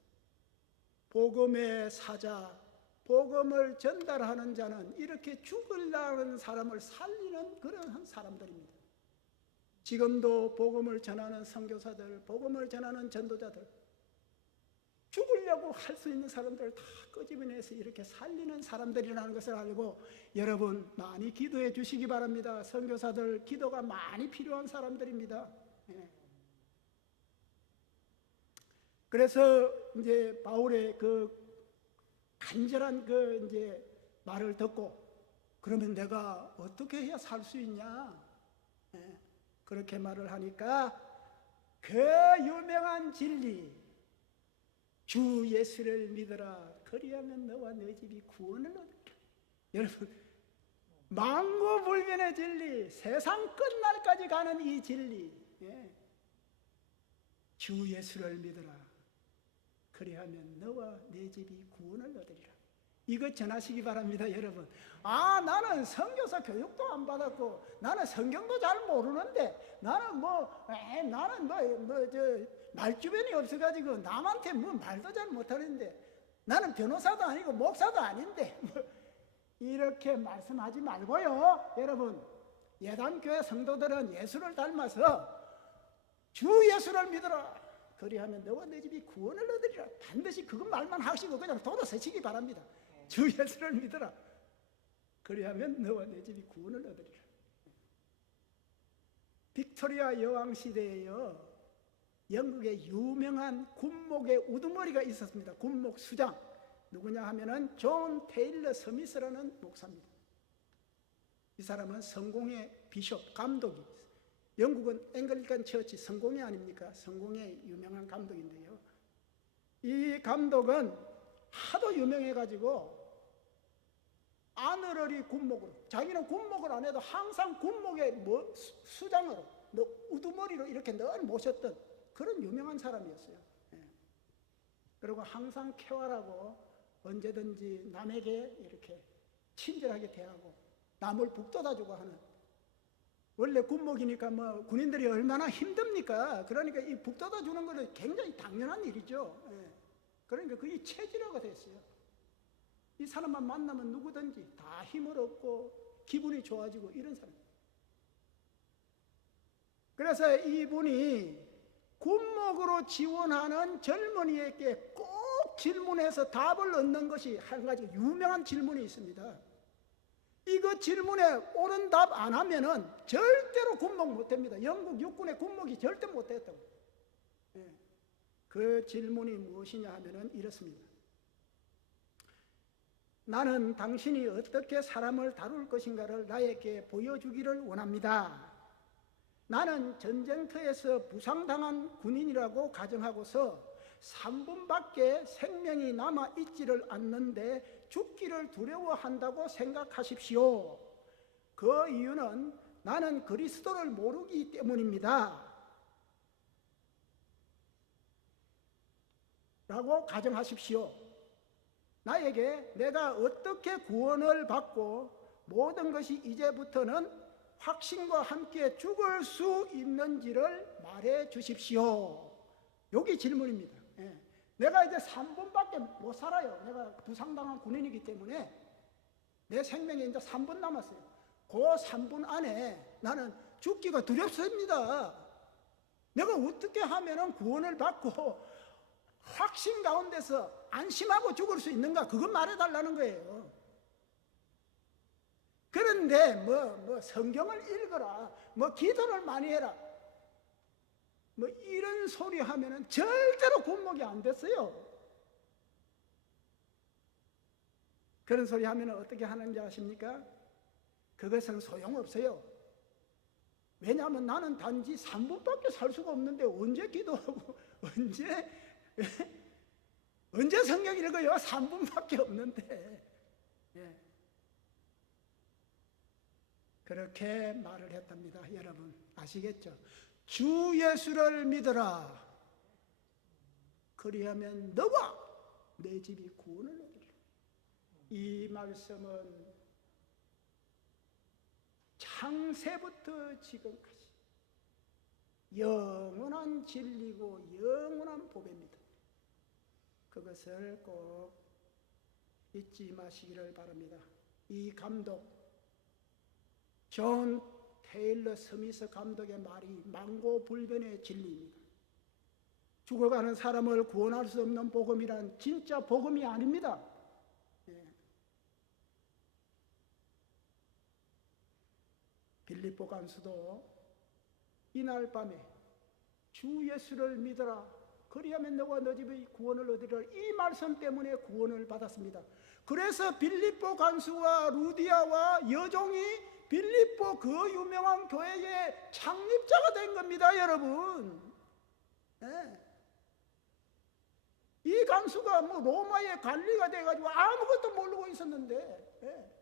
복음의 사자, 복음을 전달하는 자는 이렇게 죽으려는 사람을 살리는 그런 사람들입니다. 지금도 복음을 전하는 선교사들, 복음을 전하는 전도자들, 죽으려고 할 수 있는 사람들을 다 끄집어내서 이렇게 살리는 사람들이라는 것을 알고 여러분 많이 기도해 주시기 바랍니다. 선교사들 기도가 많이 필요한 사람들입니다. 예. 그래서 이제 바울의 그 간절한 그 이제 말을 듣고 그러면 내가 어떻게 해야 살 수 있냐? 예. 그렇게 말을 하니까 그 유명한 진리 주 예수를 믿어라. 그리하면 너와 너 집이 구원을 얻으리라. 여러분 만고불변의 진리, 세상 끝날까지 가는 이 진리, 예. 주 예수를 믿어라. 그리하면 너와 내 집이 구원을 얻으리라. 이거 전하시기 바랍니다, 여러분. 아, 나는 선교사 교육도 안 받았고, 나는 성경도 잘 모르는데, 나는 말주변이 없어가지고, 남한테 뭐 말도 잘 못하는데, 나는 변호사도 아니고, 목사도 아닌데, 이렇게 말씀하지 말고요, 여러분. 예단교회 성도들은 예수를 닮아서, 주 예수를 믿어라. 그리하면 너와 내 집이 구원을 얻으리라. 반드시 그것 말만 하시고 그냥 돌아서시기 바랍니다. 주 예수를 믿어라. 그리하면 너와 내 집이 구원을 얻으리라. 빅토리아 여왕 시대에요, 영국의 유명한 군목의 우두머리가 있었습니다. 군목 수장. 누구냐 하면은 존 테일러 스미스라는 목사입니다. 이 사람은 성공의 비숍, 감독이 있어요. 영국은 앵글리칸 처치 성공회 아닙니까? 성공회 유명한 감독인데요. 이 감독은 하도 유명해가지고 아너러리 군목으로, 자기는 군목을 안 해도 항상 군목의 수장으로, 우두머리로 이렇게 늘 모셨던 그런 유명한 사람이었어요. 예. 그리고 항상 쾌활하고 언제든지 남에게 이렇게 친절하게 대하고 남을 북돋아주고 하는, 원래 군목이니까 뭐 군인들이 얼마나 힘듭니까? 그러니까 이 북돋아 주는 것은 굉장히 당연한 일이죠. 예. 그러니까 그게 체질화가 됐어요. 이 사람만 만나면 누구든지 다 힘을 얻고 기분이 좋아지고 이런 사람. 그래서 이분이 군목으로 지원하는 젊은이에게 꼭 질문해서 답을 얻는 것이 한 가지 유명한 질문이 있습니다. 이거 질문에 옳은 답 안 하면은 절대로 군목 못 됩니다. 영국 육군의 군목이 절대 못 됐다고. 예. 그 질문이 무엇이냐 하면은 이렇습니다. 나는 당신이 어떻게 사람을 다룰 것인가를 나에게 보여주기를 원합니다. 나는 전쟁터에서 부상당한 군인이라고 가정하고서 3분밖에 생명이 남아있지를 않는데 죽기를 두려워한다고 생각하십시오. 그 이유는 나는 그리스도를 모르기 때문입니다. 라고 가정하십시오. 나에게 내가 어떻게 구원을 받고 모든 것이 이제부터는 확신과 함께 죽을 수 있는지를 말해 주십시오. 여기 질문입니다. 예. 내가 이제 3분밖에 못 살아요. 내가 부상당한 군인이기 때문에 내 생명에 이제 3분 남았어요. 그 3분 안에 나는 죽기가 두렵습니다. 내가 어떻게 하면 구원을 받고 확신 가운데서 안심하고 죽을 수 있는가? 그것 말해달라는 거예요. 그런데 뭐 성경을 읽어라, 뭐 기도를 많이 해라, 뭐 이런 소리 하면은 절대로 군목이 안 됐어요. 그런 소리 하면은 어떻게 하는지 아십니까? 그것은 소용없어요. 왜냐하면 나는 단지 3분밖에 살 수가 없는데 언제 기도하고 언제 성경 읽어요? 3분밖에 없는데. 예. 그렇게 말을 했답니다. 여러분 아시겠죠? 주 예수를 믿어라. 그리하면 너와 내 집이 구원을 얻으리라. 이 말씀은 창세부터 지금까지 영원한 진리고 영원한 복입니다. 그것을 꼭 잊지 마시기를 바랍니다. 이 감독 존 테일러 스미스 감독의 말이 망고불변의 진리입니다. 죽어가는 사람을 구원할 수 없는 복음이란 진짜 복음이 아닙니다. 빌립보 간수도 이날 밤에 주 예수를 믿어라 그리하면 너와 너 집의 구원을 얻으리라 이 말씀 때문에 구원을 받았습니다. 그래서 빌립보 간수와 루디아와 여종이 빌립보 그 유명한 교회의 창립자가 된 겁니다, 여러분. 이 간수가 뭐 로마의 관리가 돼가지고 아무것도 모르고 있었는데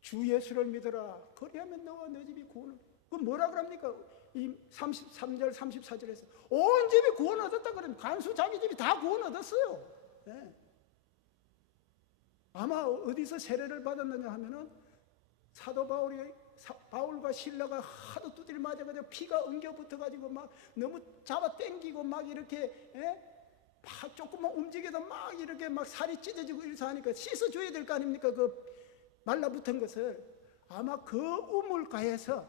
주 예수를 믿어라 그리하면 너와 너 집이 구원을. 그 뭐라 그럽니까? 이 33절 34절에서 온 집이 구원 얻었다 그러면 간수 자기 집이 다 구원 얻었어요. 아마 어디서 세례를 받았느냐 하면은 사도 바울과 실라가 하도 두드려 맞아가지고 피가 엉겨 붙어가지고 막 너무 잡아 당기고 막 이렇게 조금만 움직여도 막 이렇게 막 살이 찢어지고 이래서 하니까 씻어줘야 될 거 아닙니까? 그 말라붙은 것을 아마 그 우물가에서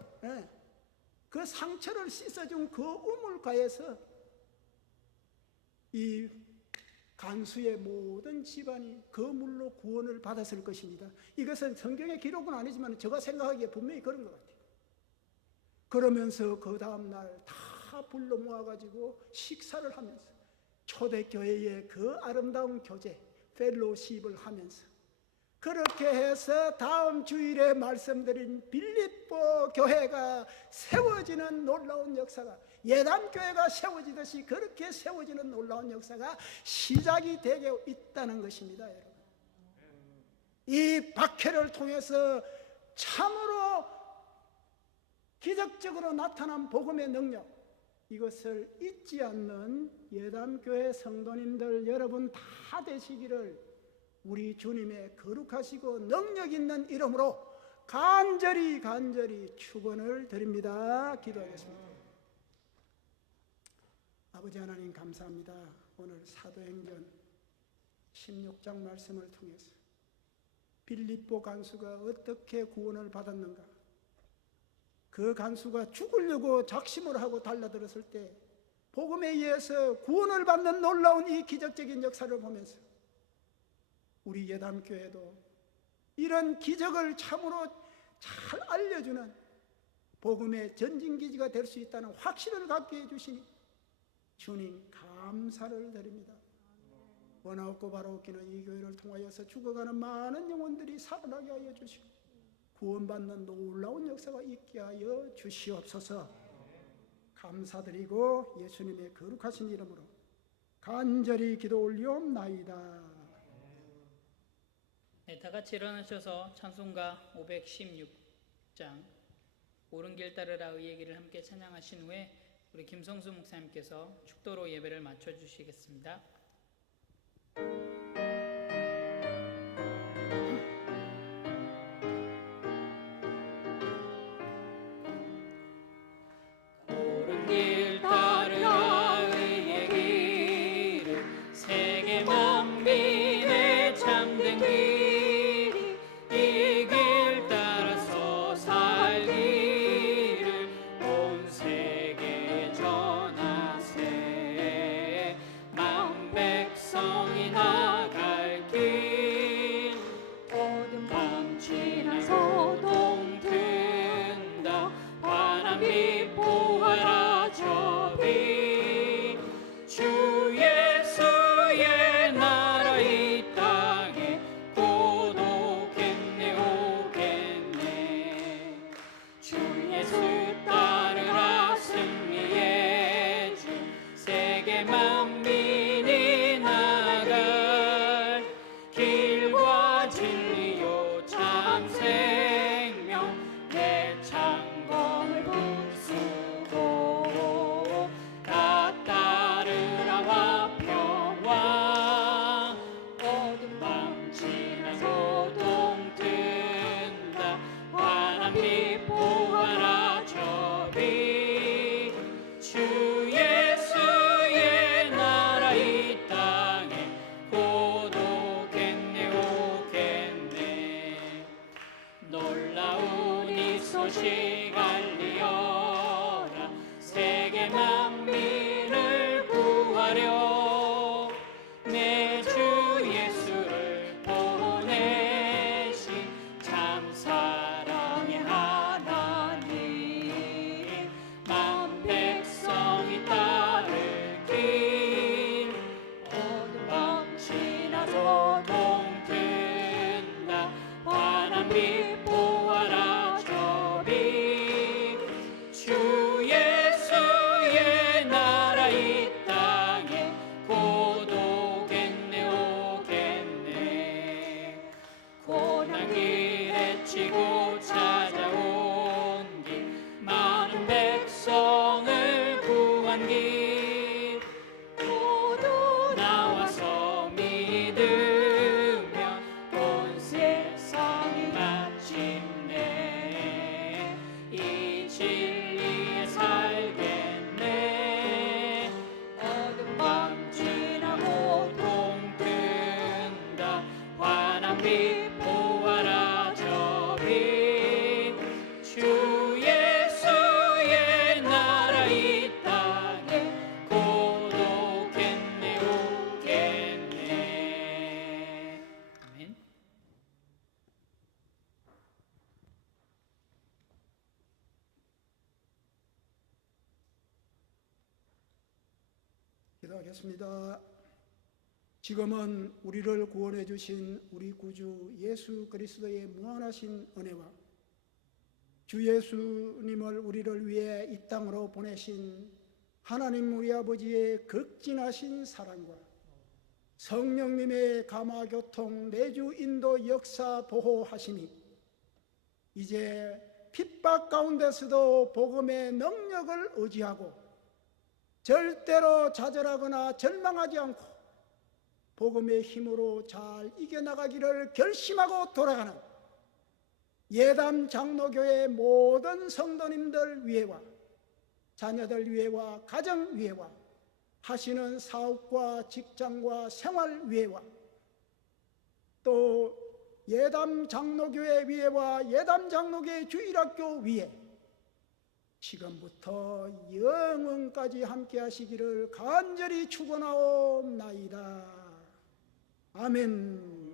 그 상처를 씻어준 그 우물가에서 이 간수의 모든 집안이 그 물로 구원을 받았을 것입니다. 이것은 성경의 기록은 아니지만 제가 생각하기에 분명히 그런 것 같아요. 그러면서 그 다음날 다 불러 모아가지고 식사를 하면서 초대교회의 그 아름다운 교제 펠로십을 하면서 그렇게 해서 다음 주일에 말씀드린 빌립보 교회가 세워지는 놀라운 역사가 예담교회가 세워지듯이 그렇게 세워지는 놀라운 역사가 시작이 되고 있다는 것입니다, 여러분. 이 박해를 통해서 참으로 기적적으로 나타난 복음의 능력, 이것을 잊지 않는 예담교회 성도님들 여러분 다 되시기를 우리 주님의 거룩하시고 능력 있는 이름으로 간절히 축원을 드립니다. 기도하겠습니다. 아버지 하나님 감사합니다. 오늘 사도행전 16장 말씀을 통해서 빌립보 간수가 어떻게 구원을 받았는가, 그 간수가 죽으려고 작심을 하고 달려들었을 때 복음에 의해서 구원을 받는 놀라운 이 기적적인 역사를 보면서 우리 예담교회도 이런 기적을 참으로 잘 알려주는 복음의 전진기지가 될 수 있다는 확신을 갖게 해주시니 주님 감사를 드립니다. 원하옵고 바라옵기는 이 교회를 통하여서 죽어가는 많은 영혼들이 살아나게 하여 주시고 구원받는 놀라운 역사가 있게 하여 주시옵소서. 감사드리고 예수님의 거룩하신 이름으로 간절히 기도 올리옵나이다. 네, 다 같이 일어나셔서 찬송가 516장 옳은 길 따르라 의의 길을 함께 찬양하신 후에 우리 김성수 목사님께서 축도로 예배를 마쳐 주시겠습니다. 옳은 길 따르라 의의 길을 세계 만민의 참된 길 주 예수의 나 저리 보아라 저리 주 예수의 나라 이 땅에 고독했네 오겠네. 아멘. 기도하겠습니다. 지금은 우리를 구원해 주신 우리 구주 예수 그리스도의 무한하신 은혜와 주 예수님을 우리를 위해 이 땅으로 보내신 하나님 우리 아버지의 극진하신 사랑과 성령님의 감화교통 내주 인도 역사 보호하심이 이제 핍박 가운데서도 복음의 능력을 의지하고 절대로 좌절하거나 절망하지 않고 복음의 힘으로 잘 이겨나가기를 결심하고 돌아가는 예담 장로교회 모든 성도님들 위해와 자녀들 위해와 가정 위해와 하시는 사업과 직장과 생활 위해와 또 예담 장로교회 위에와 예담 장로교회 주일학교 위에 지금부터 영원까지 함께 하시기를 간절히 축원하옵나이다. 아멘.